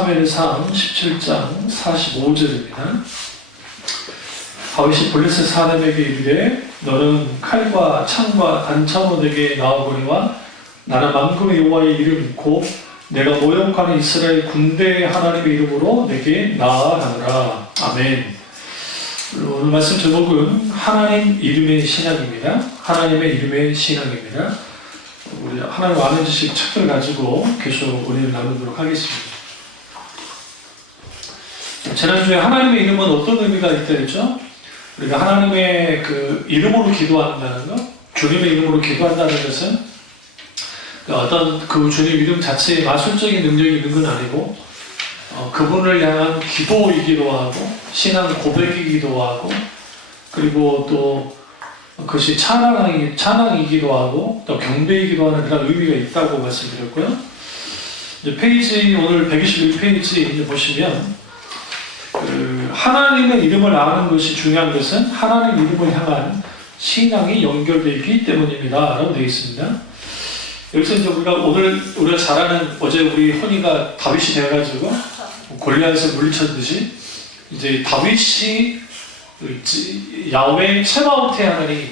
사무엘상 17장 45절입니다. 다윗이 블레셋 사람에게 이르되 너는 칼과 창과 단창으로 내게 나아오거니와 나는 만군의 여호와의 이름을 믿고 내가 모욕하는 이스라엘 군대의 하나님의 이름으로 내게 나아가노라. 아멘. 오늘 말씀 제목은 하나님 이름의 신앙입니다. 하나님의 이름의 신앙입니다. 우리 하나님 아는 지식 책을 가지고 계속 은혜를 나누도록 하겠습니다. 지난주에 하나님의 이름은 어떤 의미가 있다 했죠? 우리가 하나님의 그 이름으로 기도한다는 것, 주님의 이름으로 기도한다는 것은 어떤 그 주님 이름 자체에 마술적인 능력이 있는 건 아니고 그분을 향한 기도이기도 하고 신앙 고백이기도 하고 그리고 또 그것이 찬양이기도 하고 또 경배이기도 하는 그런 의미가 있다고 말씀드렸고요. 이제 페이지 오늘 121페이지 보시면 하나님의 이름을 아는 것이 중요한 것은 하나님 이름을 향한 신앙이 연결되어 있기 때문입니다 라고 되어 있습니다. 여기서 이제 우리가 잘 아는 어제 우리 헌이가 다윗이 되어가지고 골리앗을 물리쳤듯이 이제 다윗이 야훼 체바오트의 하나님,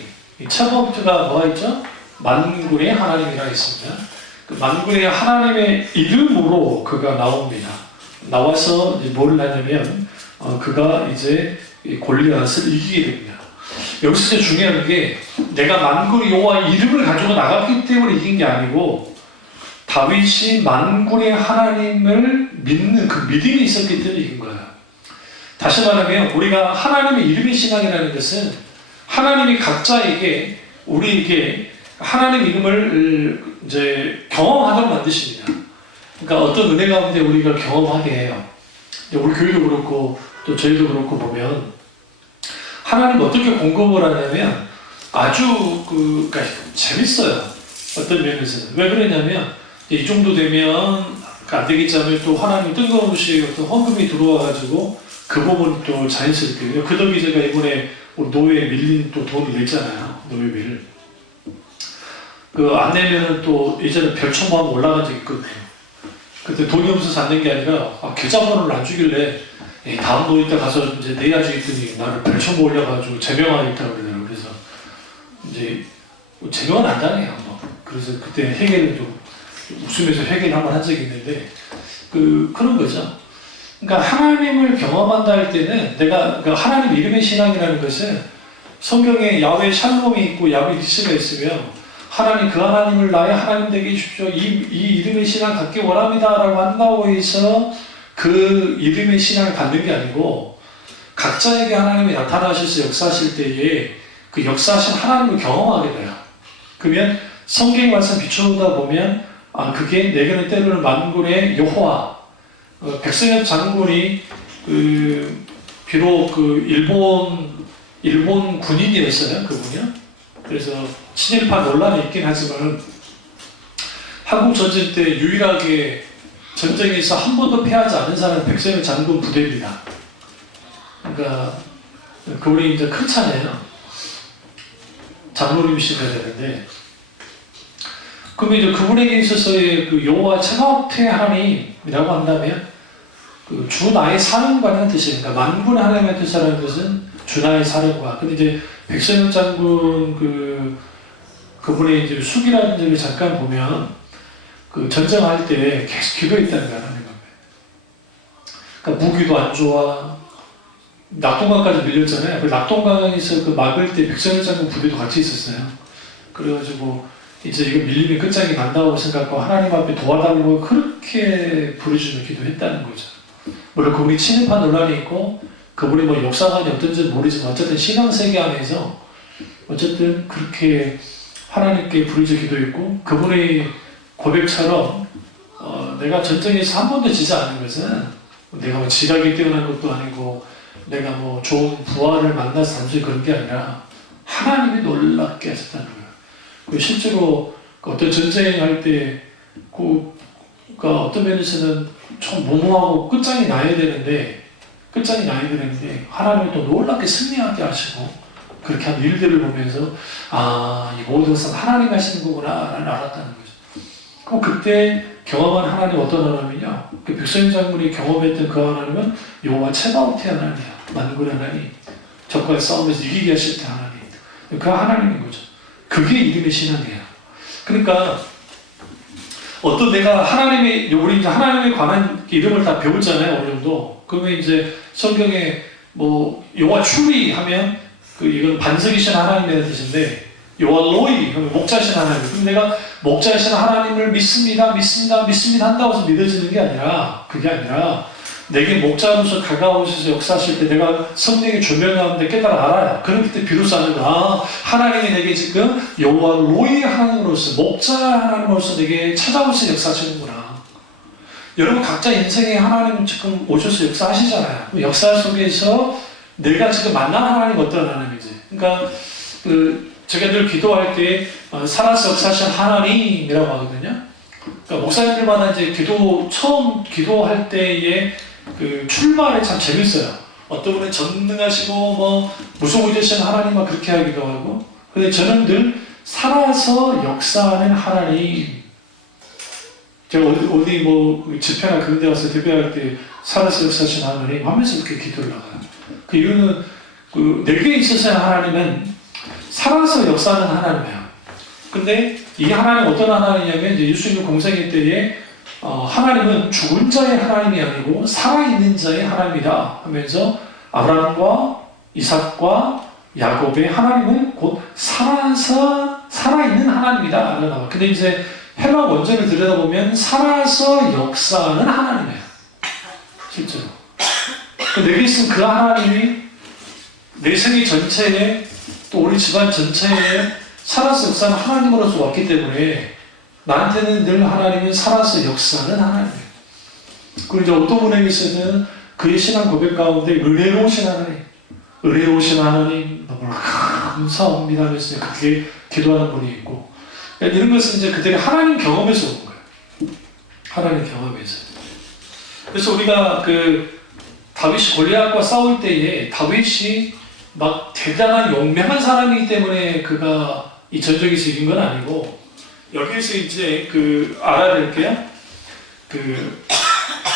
체바오트가 뭐가 있죠? 만군의 하나님이라 했습니다. 그 만군의 하나님의 이름으로 그가 나옵니다. 나와서 이제 뭘 하냐면 그가 이제 골리앗을 이기게 됩니다. 여기서 이제 중요한 게 내가 만군의 여호와의 이름을 가지고 나갔기 때문에 이긴 게 아니고 다윗이 만군의 하나님을 믿는 그 믿음이 있었기 때문에 이긴 거예요. 다시 말하면 우리가 하나님의 이름의 신앙이라는 것은 하나님이 각자에게 우리에게 하나님 이름을 이제 경험하도록 만드십니다. 그러니까 어떤 은혜 가운데 우리가 경험하게 해요. 우리 교회도 그렇고 또 저희도 그렇고 보면 하나님 어떻게 공급을 하냐면 아주 그러니까 재밌어요. 어떤 면에서는. 왜 그러냐면 이 정도 되면 안 되겠지 하면 또 하나님 뜬금없이 어떤 헌금이 들어와가지고 그 부분이 또 자연스럽게 그 덕에 제가 이번에 우리 노예에 밀린 또 돈을 냈잖아요. 노예비를. 그 안 내면은 또 예전에 별천보험 올라간 적이 있거든요. 그때 돈이 없어서 안 낸 게 아니라 계좌번호를 안 주길래 다음 노예 때 가서 이제 내야지 했더니 나를 별천보 올려가지고 제명하겠다고 그러더라고요. 그래서 이제 제명은 안 당해요. 그래서 그때 회개를 좀 웃으면서 회개를 한번 한 적이 있는데 그런 거죠. 그러니까 하나님을 경험한다 할 때는 내가 하나님 이름의 신앙이라는 것은 성경에 야훼 샬롬이 있고 야훼 니스가 있으며 하나님 그 하나님을 나의 하나님 되게 해주십시오. 이 이름의 신앙 갖기 원합니다 라고 한다고 해서 그 이름의 신앙을 받는 게 아니고 각자에게 하나님이 나타나셔서 역사하실 때에 그 역사하신 하나님을 경험하게 돼요. 그러면 성경 말씀 비춰보다 보면 그게 내게는 때로는 만군의 여호와 백선엽 장군이 비록 일본 군인이었어요. 그분이요. 그래서 친일파 논란이 있긴 하지만 한국 전쟁 때 유일하게 전쟁에서 한 번도 패하지 않은 사람은 백선엽 장군 부대입니다. 그러니까 그분이 이제 큰 차네요. 장로님이시셔야 되는데 그러면 이제 그분에게 있어서의 그 여호와 체바오트의 하나님이라고 한다면 그 주 나의 사령관이라는 뜻이에요. 그러니까 만군의 하나님의 뜻이라는 것은 주 나의 사령관. 근데 이제 백선엽 장군 그분의 이제 숙이라는 점을 잠깐 보면 그 전쟁할 때 계속 기도했다는 거야. 그러니까 무기도 안 좋아. 낙동강까지 밀렸잖아요. 그 낙동강에서 그 막을 때 백선엽 장군 부대도 같이 있었어요. 그래가지고 이제 이거 밀리면 끝장이 난다고 생각하고 하나님 앞에 도와달라고 그렇게 부르짖는 기도했다는 거죠. 물론 그분이 친일파 논란이 있고 그분이 뭐 역사관이 어떤지는 모르지만 어쨌든 신앙세계 안에서 어쨌든 그렇게 하나님께 부르짖어 기도했고 그분의 고백처럼 내가 전쟁에서 한 번도 지지 않은 것은 내가 뭐 지각이 뛰어난 것도 아니고 내가 뭐 좋은 부하를 만나서 단순히 그런 게 아니라 하나님이 놀랍게 하셨다는 거예요. 실제로 어떤 전쟁할 때 어떤 면에서는 좀 무모하고 끝장이 나야 되는데 하나님이 또 놀랍게 승리하게 하시고 그렇게 한 일들을 보면서 이 모든 것은 하나님 하시는 거구나 라는 알았다는 거죠. 그럼 그때 경험한 하나님 어떤 하나님이냐? 그 백선 장군이 경험했던 그 하나님은 여호와 체바오트의 하나님이야. 만군의 하나님. 적과의 싸움에서 이기게 하실 때 하나님. 그 하나님인 거죠. 그게 이름의 신앙이에요. 그러니까 어떤 내가 하나님의, 우리 이제 하나님에 관한 이름을 다 배우잖아요, 어느 정도. 그러면 이제 성경에 뭐 여호와 추리 하면 이건 반석이신 하나님의 뜻인데, 여호와 로이 하면 목자신 하나님. 그럼 내가 목자신 하나님을 믿습니다 한다고 해서 믿어지는 게 아니라, 그게 아니라 내게 목자로서 다가오셔서 역사하실 때 내가 성령의 조명 가운데 깨달아 알아요. 그렇기 때문에 비로소 아는 거야. 하나님이 내게 지금 여호와 로이 하나님으로서, 목자 하나님으로서 내게 찾아오셔서 역사하시는구나. 여러분 각자 인생에 하나님 지금 오셔서 역사하시잖아요. 역사 속에서 내가 지금 만난 하나님 어떤 하나님이지. 그러니까 제가 늘 기도할 때 살아서 역사하신 하나님이라고 하거든요. 그러니까 목사님들마다 이제 처음 기도할 때의 출발이 참 재밌어요. 어떤 분은 전능하시고 뭐 무소부재신 하나님 막 그렇게 하기도 하고, 근데 저는 늘 살아서 역사하는 하나님. 제가 어디 뭐 집회나 그런 데 와서 대표할 때 살아서 역사하신 하나님 하면서 그렇게 기도를 나가요. 그 이유는 내게 있어서의 하나님은 살아서 역사하는 하나님이에요. 근데 이 하나님 어떤 하나님이냐면 이제 예수님 공생애 때에 하나님은 죽은 자의 하나님이 아니고 살아있는 자의 하나님이다 하면서 아브라함과 이삭과 야곱의 하나님은 곧 살아있는 하나님이다 라고. 근데 이제 헬라 원전을 들여다보면 살아서 역사하는 하나님이에요. 실제로. 내게 있으면 그 하나님이 내 생애 전체에 또 우리 집안 전체에 살아서 역사하는 하나님으로서 왔기 때문에 나한테는 늘 하나님은 살아서 역사하는 하나님이에요. 그리고 이제 어떤 분에게서는 그의 신앙 고백 가운데 은혜로우신 하나님, 은혜로우신 하나님 너무 감사합니다 하면서 그렇게 기도하는 분이 있고, 이런 것은 이제 그들의 하나님 경험에서 오는 거예요. 하나님 경험에서. 그래서 우리가 다윗이 골리앗과 싸울 때에 다윗이 막 대단한 용맹한 사람이기 때문에 그가 이 전적에서 이긴 건 아니고, 여기에서 이제 알아야 될 게요.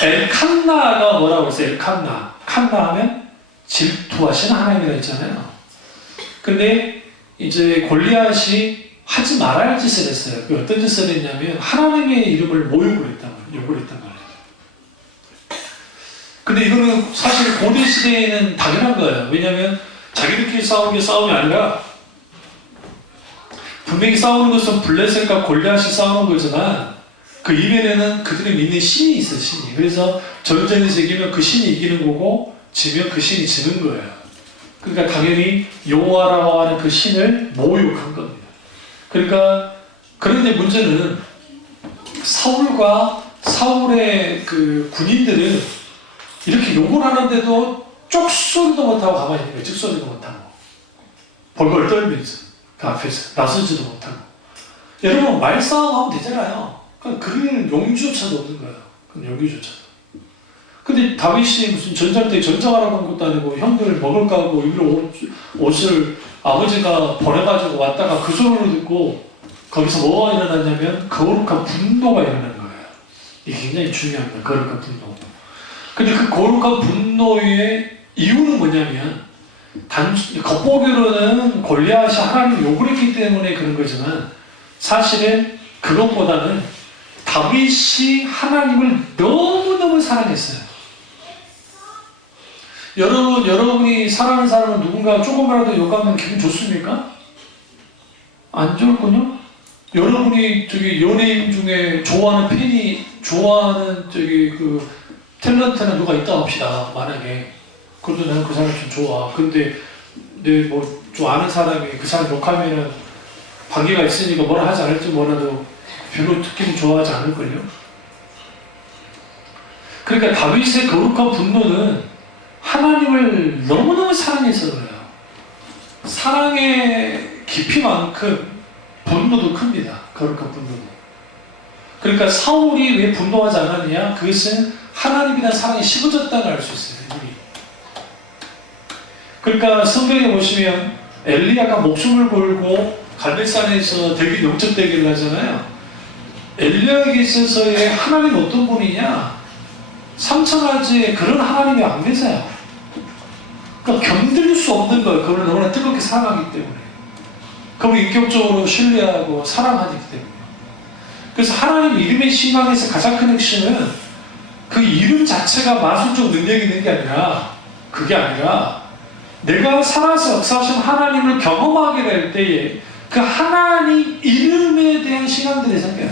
엘칸나가 뭐라고 했어요? 엘칸나. 칸나 하면 질투하시는 하나님이라 했잖아요. 근데 이제 골리앗이 하지 말아야 할 짓을 했어요. 어떤 짓을 했냐면 하나님의 이름을 모욕을 했단 말이에요. 욕을 했단 말이에요. 근데 이거는 사실 고대 시대에는 당연한 거예요. 왜냐하면 자기들끼리 싸우는 게 싸움이 아니라, 분명히 싸우는 것은 블레셋과 골리앗이 싸우는 거지만 그 이면에는 그들이 믿는 신이 있어요. 신이. 그래서 전쟁에서 이기면 그 신이 이기는 거고 지면 그 신이 지는 거예요. 그러니까 당연히 여호와라고 하는 그 신을 모욕한 겁니다. 그러니까 그런데 문제는 사울과 사울의 군인들은 이렇게 욕을 하는데도 쪽소리도 못하고 가만히 있는 거예요. 즉소리도 못하고 벌벌 떨면서 그 앞에서 나서지도 못하고. 여러분 말싸움하면 되잖아요. 그럴 용기조차도 없는 거예요. 그런 용기조차도. 근데 다윗이 무슨 전쟁 때 전쟁하라고 한 것도 아니고 형들 먹을 까고 입으로 옷을 아버지가 보내가지고 왔다가 그 소리를 듣고 거기서 뭐가 일어났냐면 거룩한 분노가 일어난 거예요. 이게 굉장히 중요한 거예요. 거룩한 분노. 근데 그 거룩한 분노의 이유는 뭐냐면 겉보기로는 골리앗이 하나님 욕을 했기 때문에 그런 거지만 사실은 그것보다는 다윗이 하나님을 너무너무 사랑했어요. 여러분이 사랑하는 사람은 누군가 조금이라도 욕하면 기분 좋습니까? 안 좋을군요? 여러분이 연예인 중에 좋아하는 탤런트나 누가 있다 합시다. 만약에. 그래도 나는 그 사람 좀 좋아. 근데 좀 아는 사람이 그 사람 욕하면은 관계가 있으니까 뭐라 하지 않을지 몰라도 별로 듣기는 좋아하지 않을걸요? 그러니까 다윗의 거룩한 분노는 하나님을 너무너무 사랑해서 그래요. 사랑의 깊이만큼 분노도 큽니다. 거룩한 분노도. 그러니까 사울이 왜 분노하지 않았느냐? 그것은 하나님에 대한 사랑이 식어졌다고 알 수 있어요. 이미. 그러니까 성경에 보시면 엘리야가 목숨을 걸고 갈멜산에서 영적 대기를 하잖아요. 엘리야에게 있어서의 하나님 어떤 분이냐? 삼천하지의 그런 하나님이 안 계세요. 그러니까 견딜 수 없는 거예요. 그걸 너무나 뜨겁게 사랑하기 때문에. 그걸 인격적으로 신뢰하고 사랑하기 때문에. 그래서 하나님 이름의 신앙에서 가장 큰 핵심은 그 이름 자체가 마술적 능력이 있는 게 아니라, 그게 아니라 내가 살아서 역사하신 하나님을 경험하게 될 때에 그 하나님 이름에 대한 신앙들이 생겨요.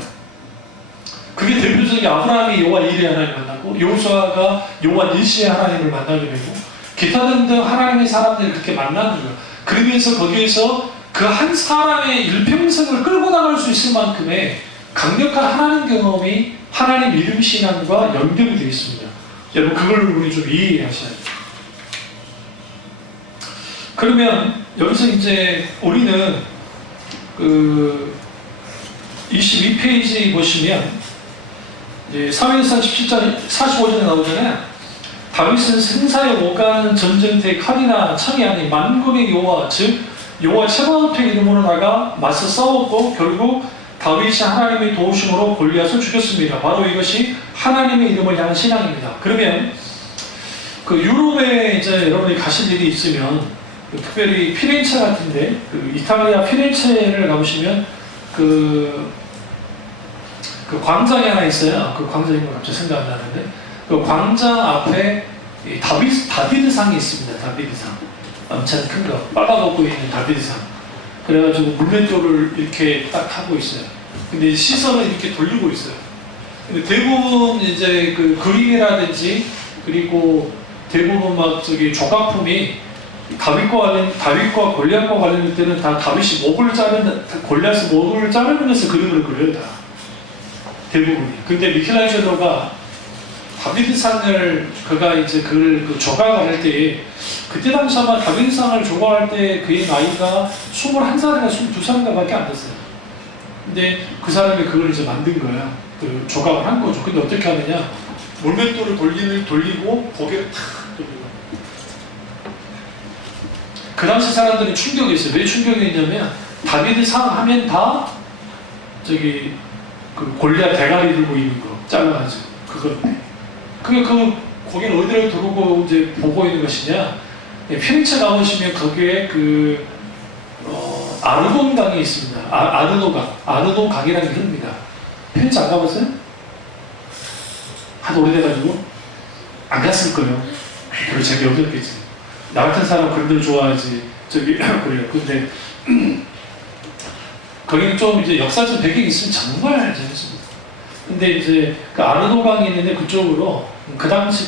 그게 대표적인 아브라함이 여호와 이레의 하나님을 만나고, 여호수아가 여호와 니시의 하나님을 만나게 되고, 기타 등등 하나님의 사람들이 그렇게 만나는 거예요. 그러면서 거기에서 그 한 사람의 일평생을 끌고 나갈 수 있을 만큼의 강력한 하나님 경험이 하나님 이름 신앙과 연결이 되어 있습니다. 여러분, 그걸 우리 좀 이해하셔야 돼요. 그러면 여기서 이제 우리는 그 22페이지 보시면 사무엘상 17장 45절에 나오잖아요. 다윗은 생사에 오가는 전쟁터에 칼이나 창이 아닌 만군의 여호와, 즉 여호와 체바오트의 이름으로 나가 맞서 싸웠고 결국 다윗이 하나님의 도우심으로 골리앗을 죽였습니다. 바로 이것이 하나님의 이름을 향한 신앙입니다. 그러면 그 유럽에 이제 여러분이 가실 일이 있으면, 특별히 피렌체 같은데, 그 이탈리아 피렌체를 가보시면 그 광장이 하나 있어요. 그 광장 이름이 갑자기 생각 안 나는데, 그 광장 앞에 다비드상이 있습니다. 다비드상. 엄청 큰 거, 빨아먹고 있는 다비드상. 그래가지고 물맷돌을 이렇게 딱 하고 있어요. 근데 시선을 이렇게 돌리고 있어요. 근데 대부분 이제 그 그림이라든지, 그리고 대부분 막 저기 조각품이 다윗과 골리앗과 관련될 때는 다 다윗이 목을 골리앗의 목을 자르면서 그림을 그려요, 다. 대부분이. 근데 미켈란젤로가 다비드상을 그가 이제 그 조각을 할 때, 그때 당시 아마 다비드상을 조각할 때 그의 나이가 21살인가 22살인가 밖에 안 됐어요. 근데 그 사람이 그걸 이제 만든 거야. 그 조각을 한 거죠. 근데 어떻게 하느냐? 물맷돌을 돌리고 고개를 탁 돌리고. 그 당시 사람들이 충격이 있어요. 왜 충격이 있냐면, 다비드상 하면 다 저기 그 골리앗 대가리 들고 있는 거 잘라가지고 그건데, 그게 그 거기는 어디를 두르고 이제 보고 있는 것이냐? 피렌체 가보시면 거기에 그 아르돈 강이 있습니다. 아르돈 강이라는 게 흐릅니다. 피렌체 안 가봤어요? 하도 오래돼가지고 안 갔을 거예요. 별로 재미없었겠지. 나 같은 사람 그런 데를 좋아하지. 저기 그래요. 근데 거기는 좀 이제 역사적 배경이 있으면 정말 재밌습니다. 근데 이제 그 아르도강이 있는데 그쪽으로 그 당시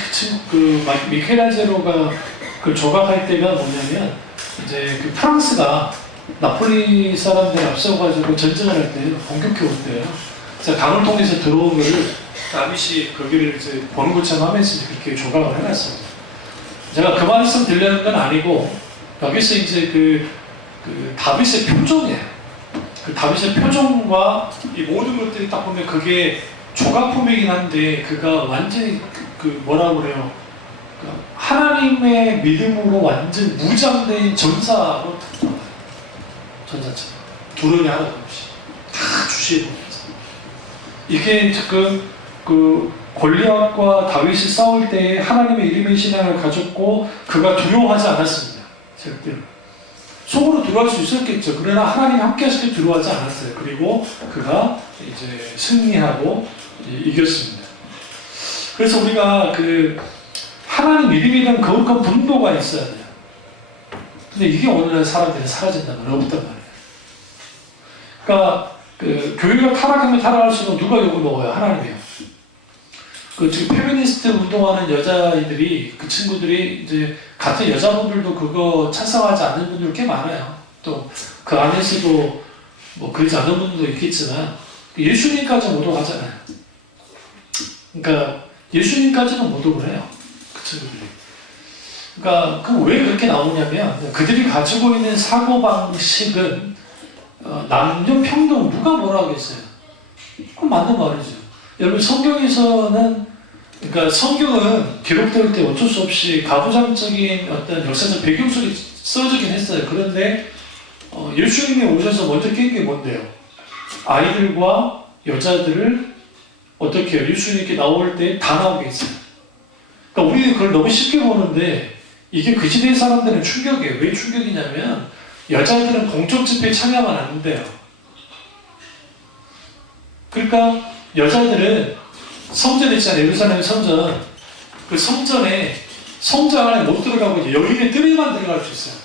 미켈란젤로가 그 조각할 때가 뭐냐면, 이제 그 프랑스가 나폴리 사람들 앞서가지고 전쟁을 할 때 공격해 올 때요. 그래서 강을 통해서 들어온 거를 다윗이 거기를 이제 보는 것처럼 하면서 그렇게 조각을 해놨습니다. 제가 그 말씀 드리려는 건 아니고, 여기서 이제 그 다윗의 표정이에요. 그 다윗의 표정과 이 모든 것들이 딱 보면 그게 조각품이긴 한데, 그가 완전히 그 뭐라고 그래요? 하나님의 믿음으로 완전 무장된 전사로 딱 나와요. 전사처럼. 두려움이 하나도 없이. 다 주시해보면서. 이게 지금 그 골리앗과 다윗이 싸울 때 하나님의 이름의 신앙을 가졌고, 그가 두려워하지 않았습니다. 절대로. 속으로 두려워할 수 있었겠죠. 그러나 하나님이 함께 하실 때 두려워하지 않았어요. 그리고 그가 이제 승리하고 이겼습니다. 그래서 우리가 그 하나님 이름에 대한 거룩한 분노가 있어야 돼요. 근데 이게 오늘날 사람들이 사라진다면 없단 말이에요. 그러니까 그 교회가 타락하면 타락할수록 누가 욕을 먹어요? 하나님이에요. 그 지금 페미니스트 운동하는 여자아이들이, 그 친구들이 이제 같은 여자분들도 그거 찬성하지 않는 분들 꽤 많아요. 또 그 안에서도 뭐 그러지 않는 분들도 있겠지만, 예수님까지 모독하잖아요. 그러니까 예수님까지는 모독을 해요. 그 친구들이. 그러니까 왜 그렇게 나오냐면, 그들이 가지고 있는 사고방식은 남녀평등 누가 뭐라 하겠어요? 그건 맞는 말이죠. 여러분, 성경에서는, 그러니까 성경은 기록될 때 어쩔 수 없이 가부장적인 어떤 역사적 배경 속에 써지긴 했어요. 그런데 예수님이 오셔서 먼저 깬 게 뭔데요? 아이들과 여자들을 어떻게 해요? 뉴스에 이렇게 나올 때 다 나오게 했어요. 그러니까 우리는 그걸 너무 쉽게 보는데 이게 그 시대 사람들은 충격이에요. 왜 충격이냐면 여자들은 공적 집회에 참여하면 안 돼요. 그러니까 여자들은 성전 있잖아요. 예루살렘 성전. 그 성전에 성전 안에 못 들어가고 여인의 뜰에만 들어갈 수 있어요.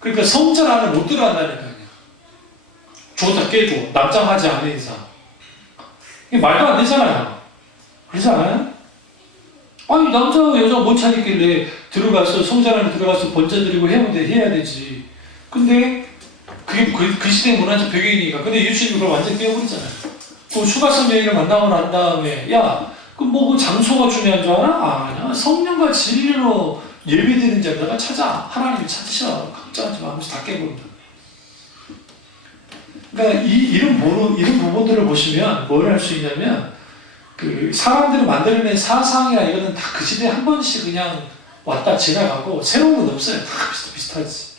그러니까 성전 안에 못 들어간다니까요. 죽었다 깨도 납작하지 않은 이상. 이게 말도 안 되잖아요. 그렇지 않아요? 아니 남자와 여자가 뭔 차이 있길래 들어가서 성전 안에 들어가서 번제 드리고 해야 되지. 근데 그게 그 시대의 문화적 배경이니까. 근데 예수님이 그걸 완전히 깨버리잖아요. 그 수가성 여인을 만나고 난 다음에 그 장소가 중요한 줄 알아? 아니야. 성령과 진리로 예배드리는 자들가 찾아. 하나님이 찾으셔. 걱정하지 마. 하면서 다 깨버린다. 그러니까 이런 부분들을 보시면 뭘 할 수 있냐면 그 사람들이 만들어낸 사상이나 이거는 다 그 시대에 한 번씩 그냥 왔다 지나가고 새로운 건 없어요. 다 비슷하지.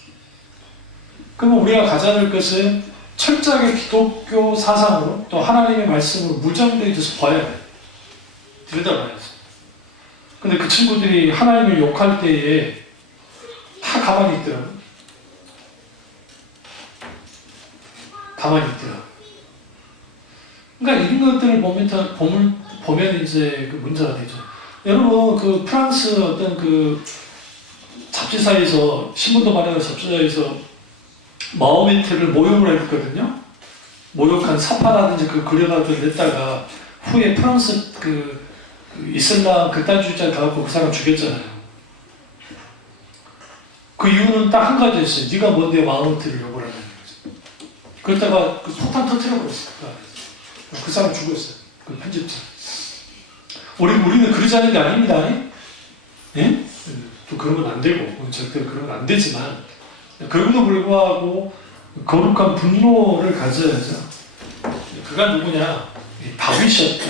그러면 우리가 가져야 될 것은 철저하게 기독교 사상으로 또 하나님의 말씀으로 무장되어 있어서 봐야 돼요. 들여다봐야죠. 근데 그 친구들이 하나님을 욕할 때에 다 가만히 있더라고요. 가만히 있더라고요. 그러니까 이런 것들을 보면 이제 그 문제가 되죠. 여러분, 그 프랑스 어떤 그 잡지사에서, 신문도 많은 잡지사에서 마호메트를 모욕을 했거든요. 모욕한 사파라든지 그 그려가지고 냈다가 후에 프랑스 그 이슬람 극단주의자 가갖고 그 사람 죽였잖아요. 그 이유는 딱 한 가지였어요. 네가 뭔데 마호메트를 욕을 하냐는 거죠. 그러다가 그 폭탄 터뜨려버렸어요. 그 사람 죽었어요. 그 편집자. 우리는 그러지 않은 게 아닙니다. 예? 또 그러면 안 되고, 절대 그러면 안 되지만, 그럼에도 불구하고 거룩한 분노를 가져야죠. 그가 누구냐? 다윗이었다.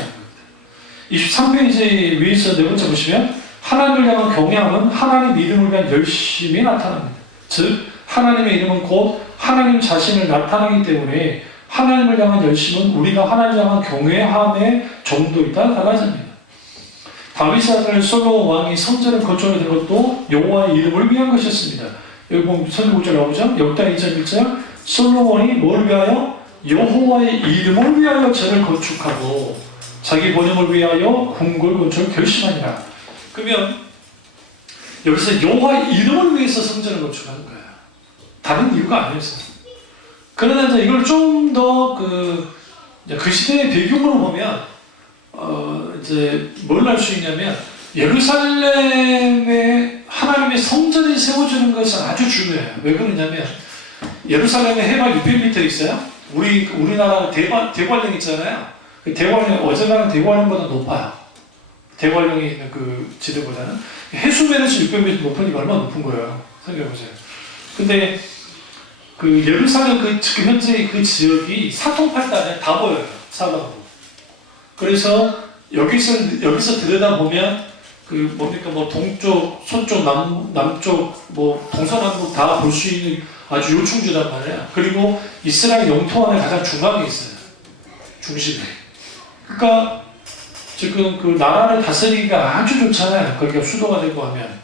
23페이지 위에서 네 번째 보시면, 하나님을 향한 경외함은 하나님 이름을 위한 열심이 나타납니다. 즉, 하나님의 이름은 곧 하나님 자신을 나타내기 때문에 하나님을 향한 열심은 우리가 하나님을 향한 경외함의 정도이다 달라집니다. 다윗의 아들 솔로몬 왕이 성전을 건축하게 된 것도 여호와의 이름을 위한 것이었습니다. 여기 보면 설교 9절 나오죠? 역다 2절 1절 솔로몬이 뭘 위하여? 여호와의 이름을 위하여 전을 건축하고 자기 번영을 위하여 궁궐 건축을 결심하니라. 그러면 여기서 여호와의 이름을 위해서 성전을 건축하는 거예요. 다른 이유가 아니었어요. 그러나 이제 이걸 좀 더 그 시대의 배경으로 보면 이제 뭘 알 수 있냐면 예루살렘에 하나님의 성전이 세워지는 것은 아주 중요해요. 왜 그러냐면 예루살렘에 해발 600m 있어요. 우리나라 대관령 있잖아요. 그 대관령 어제가는 대관령보다 높아요. 대관령이 있는 그 지대보다는 해수면에서 600m 높으니까 얼마나 높은 거예요. 생각해보세요. 근데 그 예루살렘 현재 그 지역이 사통팔단에 다 보여요. 사방으로. 그래서 여기서 들여다보면 동쪽, 서쪽, 남쪽, 동서남북 다 볼 수 있는 아주 요충지단 말이에요. 그리고 이스라엘 영토 안에 가장 중앙에 있어요. 중심에. 그러니까 지금 그 나라를 다스리기가 아주 좋잖아요. 거기가 수도가 되고 하면.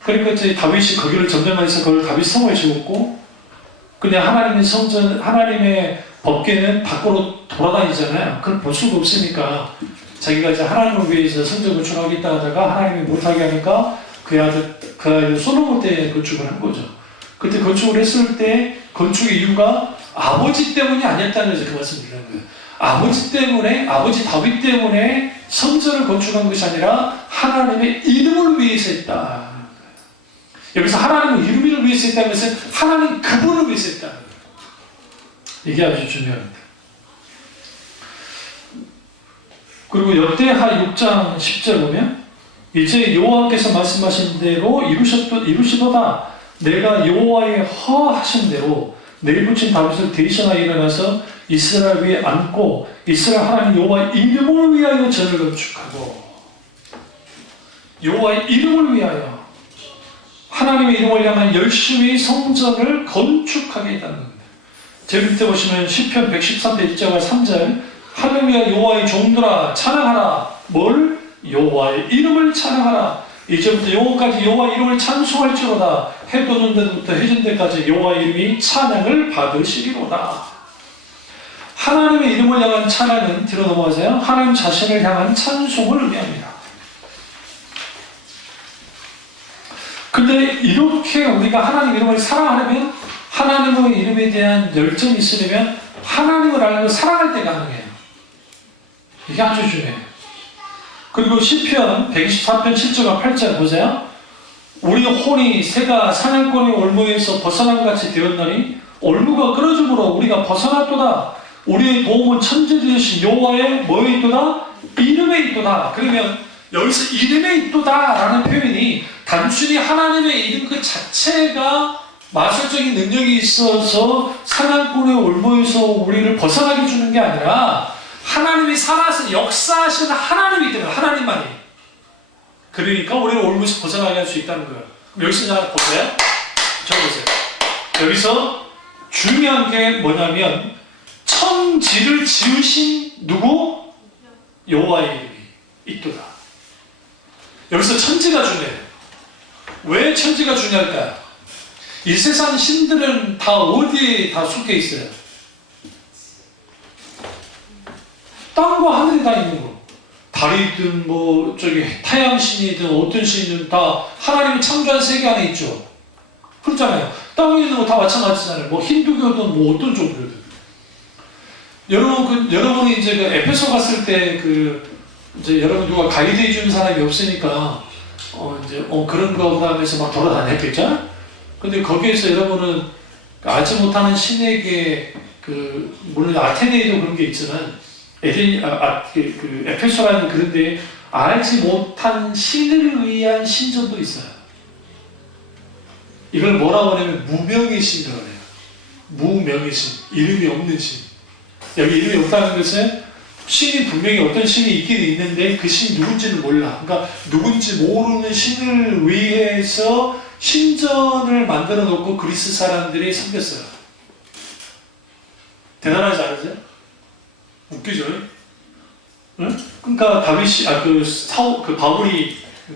그러니까 이제 다윗이 거기를 점령해서 그걸 다윗 성을 지었고, 그냥 하나님의 성전, 하나님의 법궤는 밖으로 돌아다니잖아요. 그걸 볼 수가 없으니까 자기가 이제 하나님을 위해서 성전 건축하겠다 하다가 하나님이 못하게 하니까 그 아들 솔로몬 때 건축을 한 거죠. 그때 건축을 했을 때 건축의 이유가 아버지 때문이 아니었다는 그 말씀을 드리는 거예요. 아버지 다윗 때문에 성전을 건축한 것이 아니라 하나님의 이름을 위해서 했다. 여기서 하나님의 이름을 위해서 했다는 것은 하나님 그분을 위해서 했다는 거예요. 이게 아주 중요합니다. 그리고 역대하 6장 10절 보면 이제 여호와께서 말씀하신 대로 이루시도다. 내가 여호와의 허하신 대로 내 붙인 다윗을 대신하여 일어나서 이스라엘 위에 앉고 이스라엘 하나님 여호와의 이름을 위하여 전을 건축하고 여호와의 이름을 위하여 하나님의 이름을 향한 열심히 성전을 건축하게 했다는 겁니다. 제 밑에 보시면 시편 113편 1절과 3절 할렐루야 여호와의 종들아 찬양하라. 뭘? 여호와의 이름을 찬양하라. 이제부터 영원까지 여호와 이름을 찬송할지로다. 해 떠는 데부터 해진 데까지 여호와 이름이 찬양을 받으시리로다. 하나님의 이름을 향한 찬양은 뒤로 넘어가세요. 하나님 자신을 향한 찬송을 의미합니다. 근데 이렇게 우리가 하나님 이름을 사랑하려면, 하나님의 이름에 대한 열정이 있으려면 하나님을 알고 사랑할 때 가능해요. 이게 아주 중요해요. 그리고 시편 124편 7절과 8절 보세요. 우리 혼이 새가 사냥꾼의 올무에서 벗어난 같이 되었나니 올무가 끊어짐으로 우리가 벗어났도다. 우리의 도움은 천지 되신 여호와의 뭐에 있도다? 이름에 있도다. 그러면 여기서 이름에 있도다 라는 표현이 단순히 하나님의 이름 그 자체가 마술적인 능력이 있어서 사냥꾼의 올무에서 우리를 벗어나게 주는 게 아니라 하나님이 살아서 역사하시는 하나님이 있다는 거예요. 하나님만이. 그러니까 우리를 올무에서 벗어나게 할 수 있다는 거예요. 그럼 여기서 하나 보세요. 적어보세요. 여기서 중요한 게 뭐냐면 천지를 지으신 누구? 여호와의 이름이 있도다. 여기서 천지가 중요해요. 왜 천지가 중요할까요? 이 세상 신들은 다 어디에 다 속해 있어요? 땅과 하늘이 다 있는 거. 달이든 뭐 저기 태양신이든 어떤 신이든 다 하나님이 창조한 세계 안에 있죠. 그렇잖아요. 땅에 있는 거 다 마찬가지잖아요. 뭐 힌두교든 뭐 어떤 종교든. 여러분이 이제 그 에페소 갔을 때 이제 여러분 누가 가이드 해주는 사람이 없으니까 그런 거 하면서 막 돌아다녔겠죠? 근데 거기에서 여러분은 알지 못하는 신에게 물론 아테네에도 그런 게 있지만 에페소라는 그런데 알지 못한 신을 위한 신전도 있어요. 이걸 뭐라고 하냐면 무명의 신이라고 해요. 무명의 신, 이름이 없는 신. 여기 이름이 없다는 것은 신이 분명히 어떤 신이 있긴 있는데 그 신이 누군지는 몰라. 그러니까 누군지 모르는 신을 위해서 신전을 만들어 놓고 그리스 사람들이 섬겼어요. 대단하지 않으세요? 웃기죠? 응? 그러니까 바울이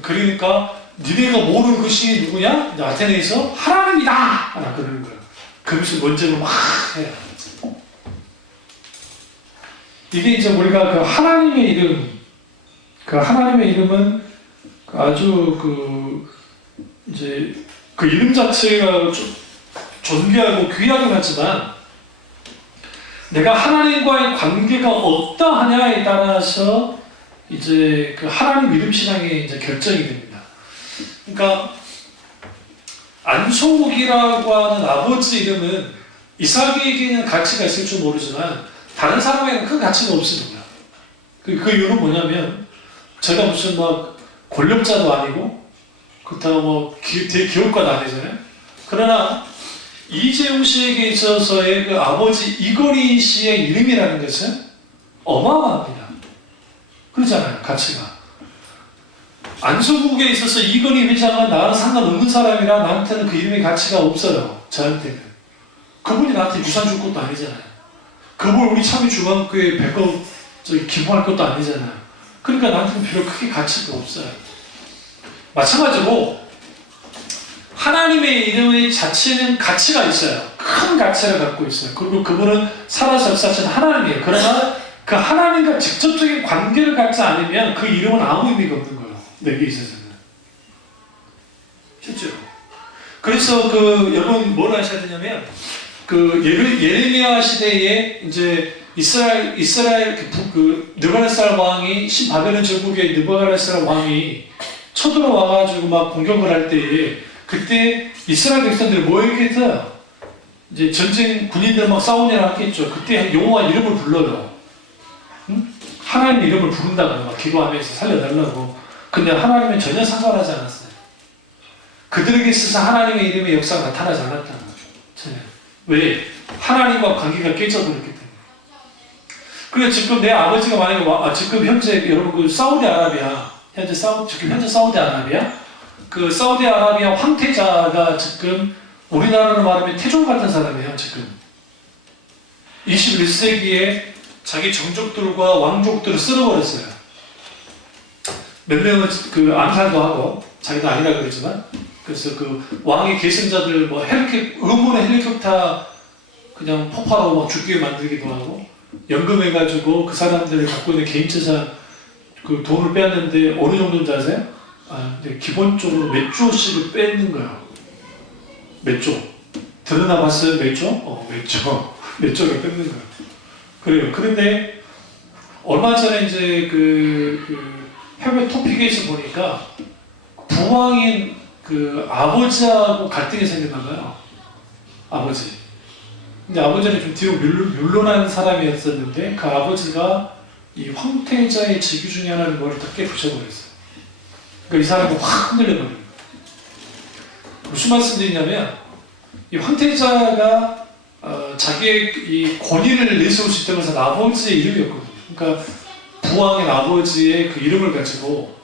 그러니까 니네가 모르는 그 신이 누구냐? 아테네에서 하나님이다! 하나 그러는 거예요. 그것을 먼저 막 해요. 이게 이제 우리가 그 하나님의 이름, 그 하나님의 이름은 아주 이제 그 이름 자체가 존귀하고 귀하긴 하지만 내가 하나님과의 관계가 어떠하냐에 따라서 이제 그 하나님 이름 신앙이 이제 결정이 됩니다. 그러니까 안소욱이라고 하는 아버지 이름은 이삭에게는 가치가 있을 줄 모르지만 다른 사람에게는 큰 가치가 없습니다. 그 이유는 뭐냐면 제가 무슨 막 권력자도 아니고 그렇다고 뭐 대기업가도 아니잖아요. 그러나 이재용 씨에게 있어서의 그 아버지 이건희 씨의 이름이라는 것은 어마어마합니다. 그렇잖아요. 가치가. 안소국에 있어서 이건희 회장은 나랑 상관없는 사람이라 나한테는 그 이름의 가치가 없어요. 저한테는. 그분이 나한테 유산 줄 것도 아니잖아요. 그분 우리 참여중앙교회 100억 기부할 것도 아니잖아요. 그러니까 나한테는 별로 크게 가치가 없어요. 마찬가지로 하나님의 이름의 자체는 가치가 있어요. 큰 가치를 갖고 있어요. 그리고 그분은 살아서 역사하시는 하나님이에요. 그러나 그 하나님과 직접적인 관계를 갖지 않으면 그 이름은 아무 의미가 없는 거예요. 내게 있어서는. 실제로. 그래서 여러분 뭘 하셔야 되냐면 예레미야 시대에 이제 이스라엘 느부갓네살 왕이 신바벨론 제국의 느부갓네살 왕이 쳐들어와가지고 막 공격을 할 때에 그때 이스라엘 백성들이 뭐 얘기했어요? 이제 전쟁 군인들 막 싸우느라 하겠죠. 그때 여호와 이름을 불러요. 응? 하나님 이름을 부른다고요. 막 기도하면서 살려달라고. 근데 하나님은 전혀 상관하지 않았어요. 그들에게 있어서 하나님의 이름의 역사가 나타나지 않았다는 거죠. 전혀. 왜? 하나님과 관계가 깨져버렸기 때문에. 그래 지금 내 아버지가 만약에 지금 현재 여러분 사우디아라비아 지금 현재 사우디아라비아 그 사우디아라비아 황태자가 지금 우리나라로 말하면 태종 같은 사람이에요. 지금 21세기에 자기 정족들과 왕족들을 쓸어버렸어요. 몇 명은 그 암살도 하고, 자기도 아니라 그러지만, 그래서 그 왕의 계승자들 뭐 의문의 헬리콥터 그냥 폭파로 막 죽게 만들기도 하고, 연금해가지고 그 사람들이 갖고 있는 개인 재산 그 돈을 뺐는데 어느 정도인지 아세요? 기본적으로 몇 조씩을 뺏는 거예요. 몇 조. 들어나 봤어요? 몇 조? 몇 조. 몇 조를 뺏는 거예요. 그래요. 그런데 얼마 전에 이제 해외 토픽에서 보니까 부왕인 그 아버지하고 갈등이 생겼나 봐요. 아버지. 근데 아버지는 좀 뒤로 물러난 사람이었었는데 그 아버지가 이 황태자의 직위 중에 하나를 뭐를 딱 깨부셔버렸어요. 그러니까 이 사람이 확 흔들려버려요. 무슨 말씀드리냐면 이 황태자가 자기의 이 권위를 내세울 수 있다는 것은 아버지의 이름이었거든요. 그러니까 부왕인 아버지의 그 이름을 가지고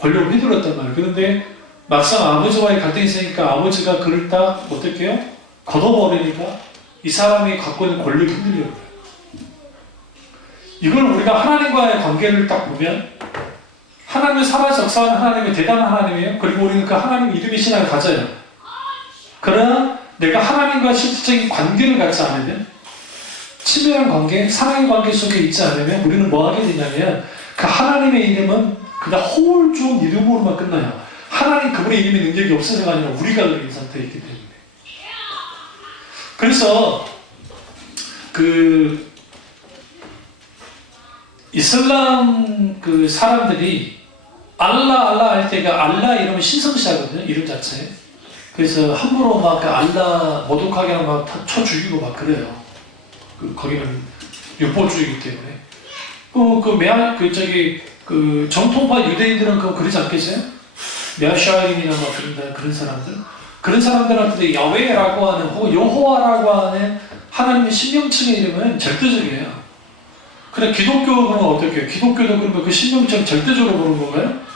권력을 휘둘렀단 말이에요. 그런데 막상 아버지와의 갈등이 있으니까 아버지가 그를 딱 어떻게 해요? 걷어버리니까 이 사람이 갖고 있는 권력이 흔들려요. 이걸 우리가 하나님과의 관계를 딱 보면 하나님을 살아서 역사하는 하나님이 대단한 하나님이에요. 그리고 우리는 그 하나님 이름의 신앙을 가져요. 그러나 내가 하나님과 실질적인 관계를 갖지 않으면, 친밀한 관계, 사랑의 관계 속에 있지 않으면 우리는 뭐 하게 되냐면 그 하나님의 이름은 그냥 허울 좋은 이름으로만 끝나요. 하나님 그분의 이름의 능력이 없어서가 아니라 우리가 그런 상태에 있기 때문에. 그래서 그 이슬람 그 사람들이 알라 할 때가 알라 이름은 신성시하거든요. 이름 자체. 그래서 함부로 막 그 알라 모독하게 막 쳐 죽이고 막 그래요. 거기는 육보주의이기 때문에. 그 정통파 유대인들은 그러지 않겠어요? 메아샤임이나 막 그런 사람들. 그런 사람들한테 야훼라고 하는 혹은 여호와라고 하는 하나님의 신명칭의 이름은 절대적이에요. 그래 기독교는 어떻게 해요? 기독교도 그러면 그 신명칭 절대적으로 보는 건가요?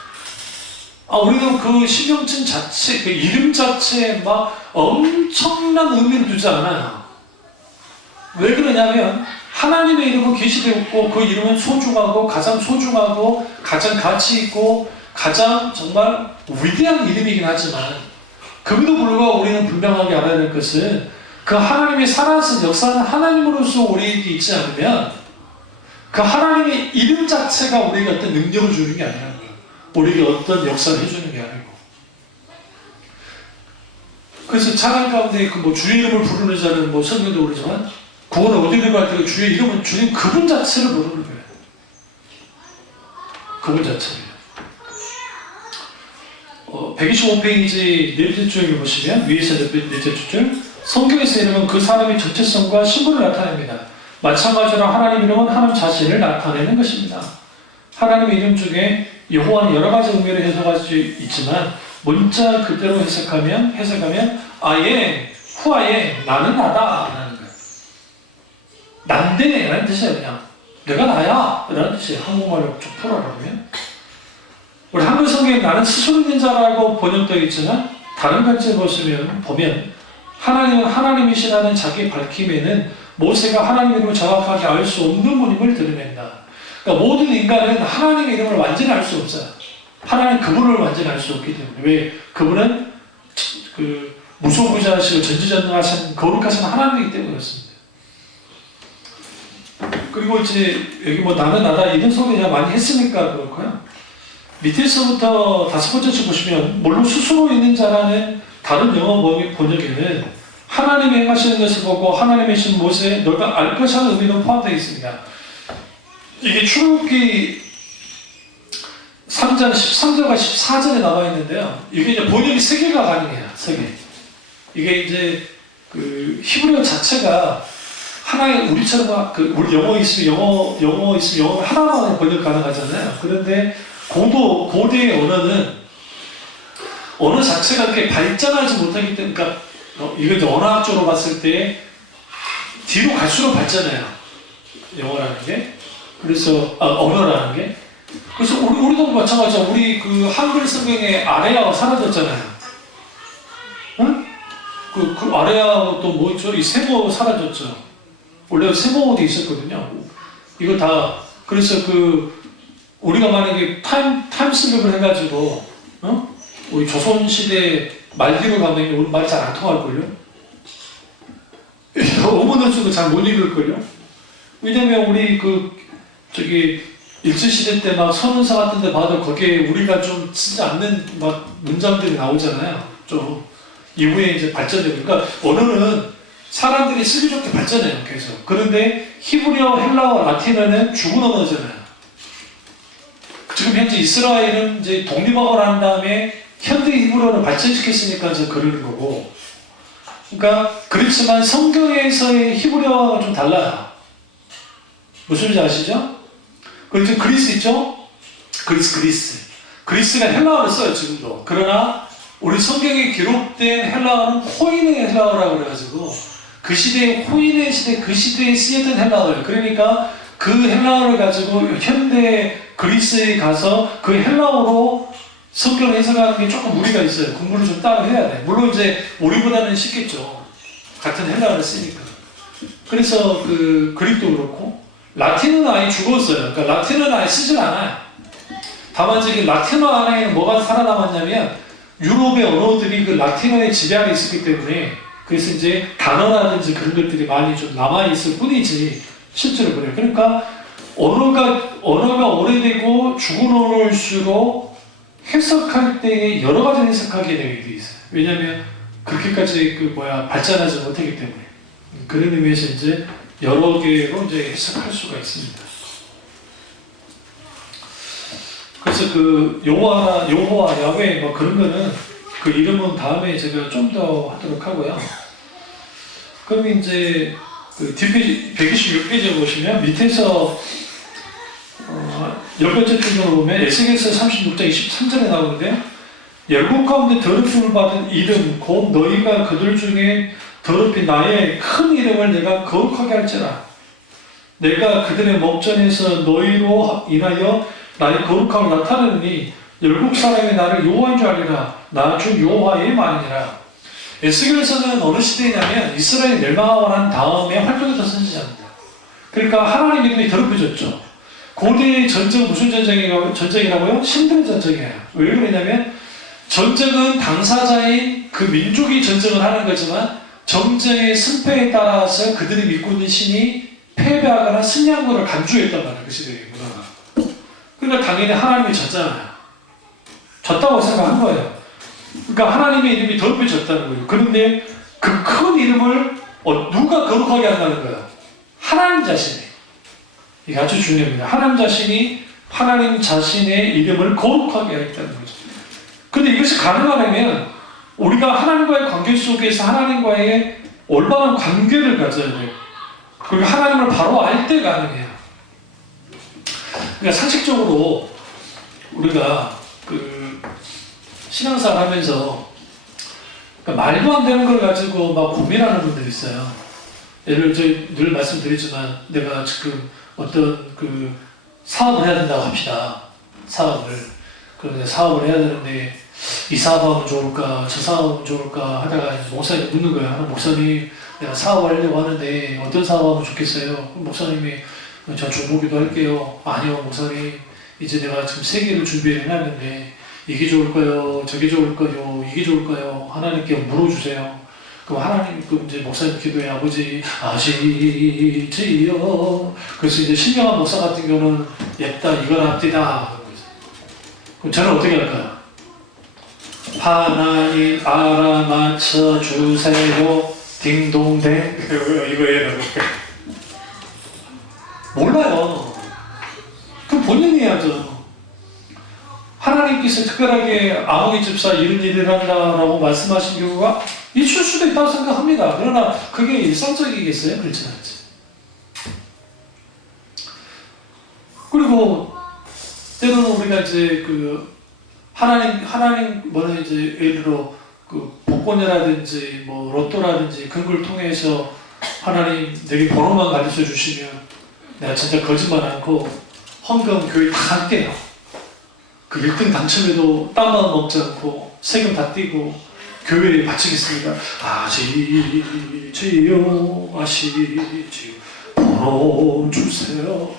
우리는 그 신명칭 자체, 그 이름 자체에 막 엄청난 의미를 두지 않아요. 왜 그러냐면 하나님의 이름은 계시되어 있고 그 이름은 소중하고 가장 소중하고 가장 가치 있고 가장 정말 위대한 이름이긴 하지만 그럼에도 불구하고 우리는 분명하게 알아야 될 것은 그 하나님이 살아서 역사하는 하나님으로서 우리에게 있지 않으면 그 하나님의 이름 자체가 우리에게 어떤 능력을 주는 게 아니라는 거예요. 우리에게 어떤 역사를 해주는 게 아니고. 그래서 찬양 가운데 주의 이름을 부르는 자는 성경도 그러지만 그거는 어디를 갈 때 주의 이름은 주님 그분 자체를 부르는 거예요. 그분 자체를. 125페이지 네 번째 줄을 보시면 위에서 네 번째 줄 성경에서 이름은 그 사람의 정체성과 신분을 나타냅니다. 마찬가지로 하나님 이름은 하나님 자신을 나타내는 것입니다. 하나님의 이름 중에 여호와는 여러 가지 의미로 해석할 수 있지만 문자 그대로 해석하면 아예 후아예 나는 나다 라는 거예요. 난데 라는 뜻이에요. 그냥 내가 나야 라는 뜻이에요. 한국말로 좀 풀어보면 우리 한글 성경에 나는 스스로 있는 자라고 번역되어 있지만 다른 관점에 보면 하나님은 하나님이시라는 자기 밝힘에는 모세가 하나님의 이름을 정확하게 알 수 없는 분임을 드러낸다. 그러니까 모든 인간은 하나님의 이름을 완전히 알 수 없어요. 하나님 그분을 완전히 알 수 없기 때문에. 왜? 그분은 무소부자하시고 전지전능하신 거룩하신 하나님이기 때문에 그렇습니다. 그리고 이제 여기 나는 나다 이런 소리 많이 했으니까 그렇고요. 밑에서부터 다섯 번째 줄 보시면 물론 스스로 있는 자라는 다른 영어 번역에는 하나님이 행하시는 것을 보고 하나님의 신 모세 너가 알 것이라는 의미도 포함되어 있습니다. 이게 출애굽기 3장 13절과 14절에 나와 있는데요. 이게 이제 번역이 3개가 가능해요. 3개. 이게 이제 히브리어 자체가 하나의 우리처럼 우리 영어 있으면 영어 하나만 번역 가능하잖아요. 그런데 고대의 언어 자체가 그렇게 발전하지 못하기 때문에, 그러니까 이거 이제 언어학적으로 봤을 때 뒤로 갈수록 발전해요. 영어라는 게. 그래서 언어라는 게. 그래서 우리도 마찬가지죠. 우리 한글 성경에 아래아가 사라졌잖아요. 응? 아래아가 또 뭐 있죠? 이 세모 사라졌죠. 원래 세모어도 있었거든요. 이거 다, 그래서 우리가 만약에 타임슬립을 해가지고, 우리 조선시대 말기로 가면 우리 말이 잘 안 통할걸요? 어머나 주고 잘 못 읽을걸요? 왜냐면 우리 일제시대 때 막 선운사 같은 데 봐도 거기에 우리가 좀 쓰지 않는 막 문장들이 나오잖아요. 좀. 이후에 이제 발전되고. 그러니까 언어는 사람들이 쓰기 좋게 발전해요, 계속. 그런데 히브리어, 헬라어, 라틴어는 죽은 언어잖아요. 지금 현재 이스라엘은 이제 독립학을 한 다음에 현대 히브리어를 발전시켰으니까 이제 그러는 거고. 그러니까 그렇지만 성경에서의 히브리어가 좀 달라요. 무슨 말인지 아시죠? 그리고 그리스 있죠? 그리스가 헬라어를 써요, 지금도. 그러나 우리 성경에 기록된 헬라어는 호인의 헬라어라고 그래가지고 그 시대의 호인의 시대, 그 시대에 쓰였던 헬라어예요. 그러니까 그 헬라어를 가지고 현대 그리스에 가서 그 헬라어로 성경을 해석하는 게 조금 무리가 있어요. 공부를 좀 따로 해야 돼. 물론 이제 우리보다는 쉽겠죠. 같은 헬라어를 쓰니까. 그래서 그릭도 그렇고 라틴어는 아예 죽었어요. 그러니까 라틴어는 아예 쓰질 않아요. 다만 지금 라틴어 안에 뭐가 살아남았냐면 유럽의 언어들이 그 라틴어의 지배 안에 있었기 때문에 그래서 이제 단어라든지 그런 것들이 많이 좀 남아있을 뿐이지 실제로 그래요. 그러니까 언어가 오래되고 죽은 언어일수록 해석할 때 여러 가지 해석하게 되어 있어요. 왜냐하면 그렇게까지 발전하지 못하기 때문에. 그런 의미에서 이제 여러 개로 이제 해석할 수가 있습니다. 그래서 여호와, 야훼 뭐 그런 거는 그 이름은 다음에 제가 좀 더 하도록 하고요. 그럼 이제 뒷페이지 126페이지에 보시면 밑에서 10번째 표현을 보면 에스겔서 36장 23절에 나오는데요. 열국 가운데 더럽힘을 받은 이름 곧 너희가 그들 중에 더럽힌 나의 큰 이름을 내가 거룩하게 할지라. 내가 그들의 목전에서 너희로 인하여 나의 거룩함을 나타내니 열국 사람이 나를 여호와인 줄 알리라. 나 주 여호와의 말이니라. 에스겔서는 어느 시대냐면 이스라엘이 멸망하고 난 다음에 활동했던 선지자입니다. 그러니까 하나님 이름이 더럽혀졌죠. 고대의 전쟁 무슨 전쟁이라고요? 신들의 전쟁이에요. 왜 그러냐면 전쟁은 당사자인 그 민족이 전쟁을 하는 거지만 전쟁의 승패에 따라서 그들이 믿고 있는 신이 패배하거나 승리한 것을 간주했단 말이에요. 그 시대의 문화가. 그러니까 당연히 하나님이 졌잖아요. 졌다고 생각한 거예요. 그러니까 하나님의 이름이 더럽혀졌다는 거예요. 그런데 그 큰 이름을 누가 거룩하게 한다는 거예요? 하나님 자신이. 이게 아주 중요합니다. 하나님 자신의 이름을 거룩하게 하겠다는 거죠. 근데 이것이 가능하려면 우리가 하나님과의 관계 속에서 하나님과의 올바른 관계를 가져야 돼요. 그리고 하나님을 바로 알 때 가능해요. 그러니까 상식적으로 우리가 신앙생활 하면서 말도 안 되는 걸 가지고 막 고민하는 분들이 있어요. 예를 들어 늘 말씀드리지만 내가 지금 어떤 사업을 해야 된다고 합시다. 그런데 사업을 해야 되는데 이 사업하면 좋을까 저 사업하면 좋을까 하다가 목사님 묻는 거야. 목사님 내가 사업을 하려고 하는데 어떤 사업하면 좋겠어요? 목사님이 저 중보기도 할게요. 아니요 목사님 이제 내가 지금 3개를 준비해놨는데 이게 좋을까요? 저게 좋을까요? 이게 좋을까요? 하나님께 물어주세요. 그럼 하나님, 이제 목사님 기도해. 아버지 아시지요? 그래서 이제 신명한 목사 같은 경우는 옅다 이걸 합디다. 그럼 저는 어떻게 할까요? 하나님 알아맞혀 주세요. 딩동댕. 이거 해야 몰라요. 그럼 본인이 해야죠. 하나님께서 특별하게 아무개 집사 이런 일을 한다라고 말씀하신 경우가 있을 수도 있다고 생각합니다. 그러나 그게 일상적이겠어요? 그렇지 않지. 그리고 때로는 우리가 이제 하나님 뭐는 이제 예를 들어 복권이라든지 뭐 로또라든지 그런 걸 통해서 하나님 내게 번호만 가르쳐 주시면 내가 진짜 거짓말 않고 헌금 교회 다 할게요. 그 1등 당첨해도 땀만 먹지 않고 세금 다 떼고 교회에 바치겠습니다. 아시지요? 번호 주세요.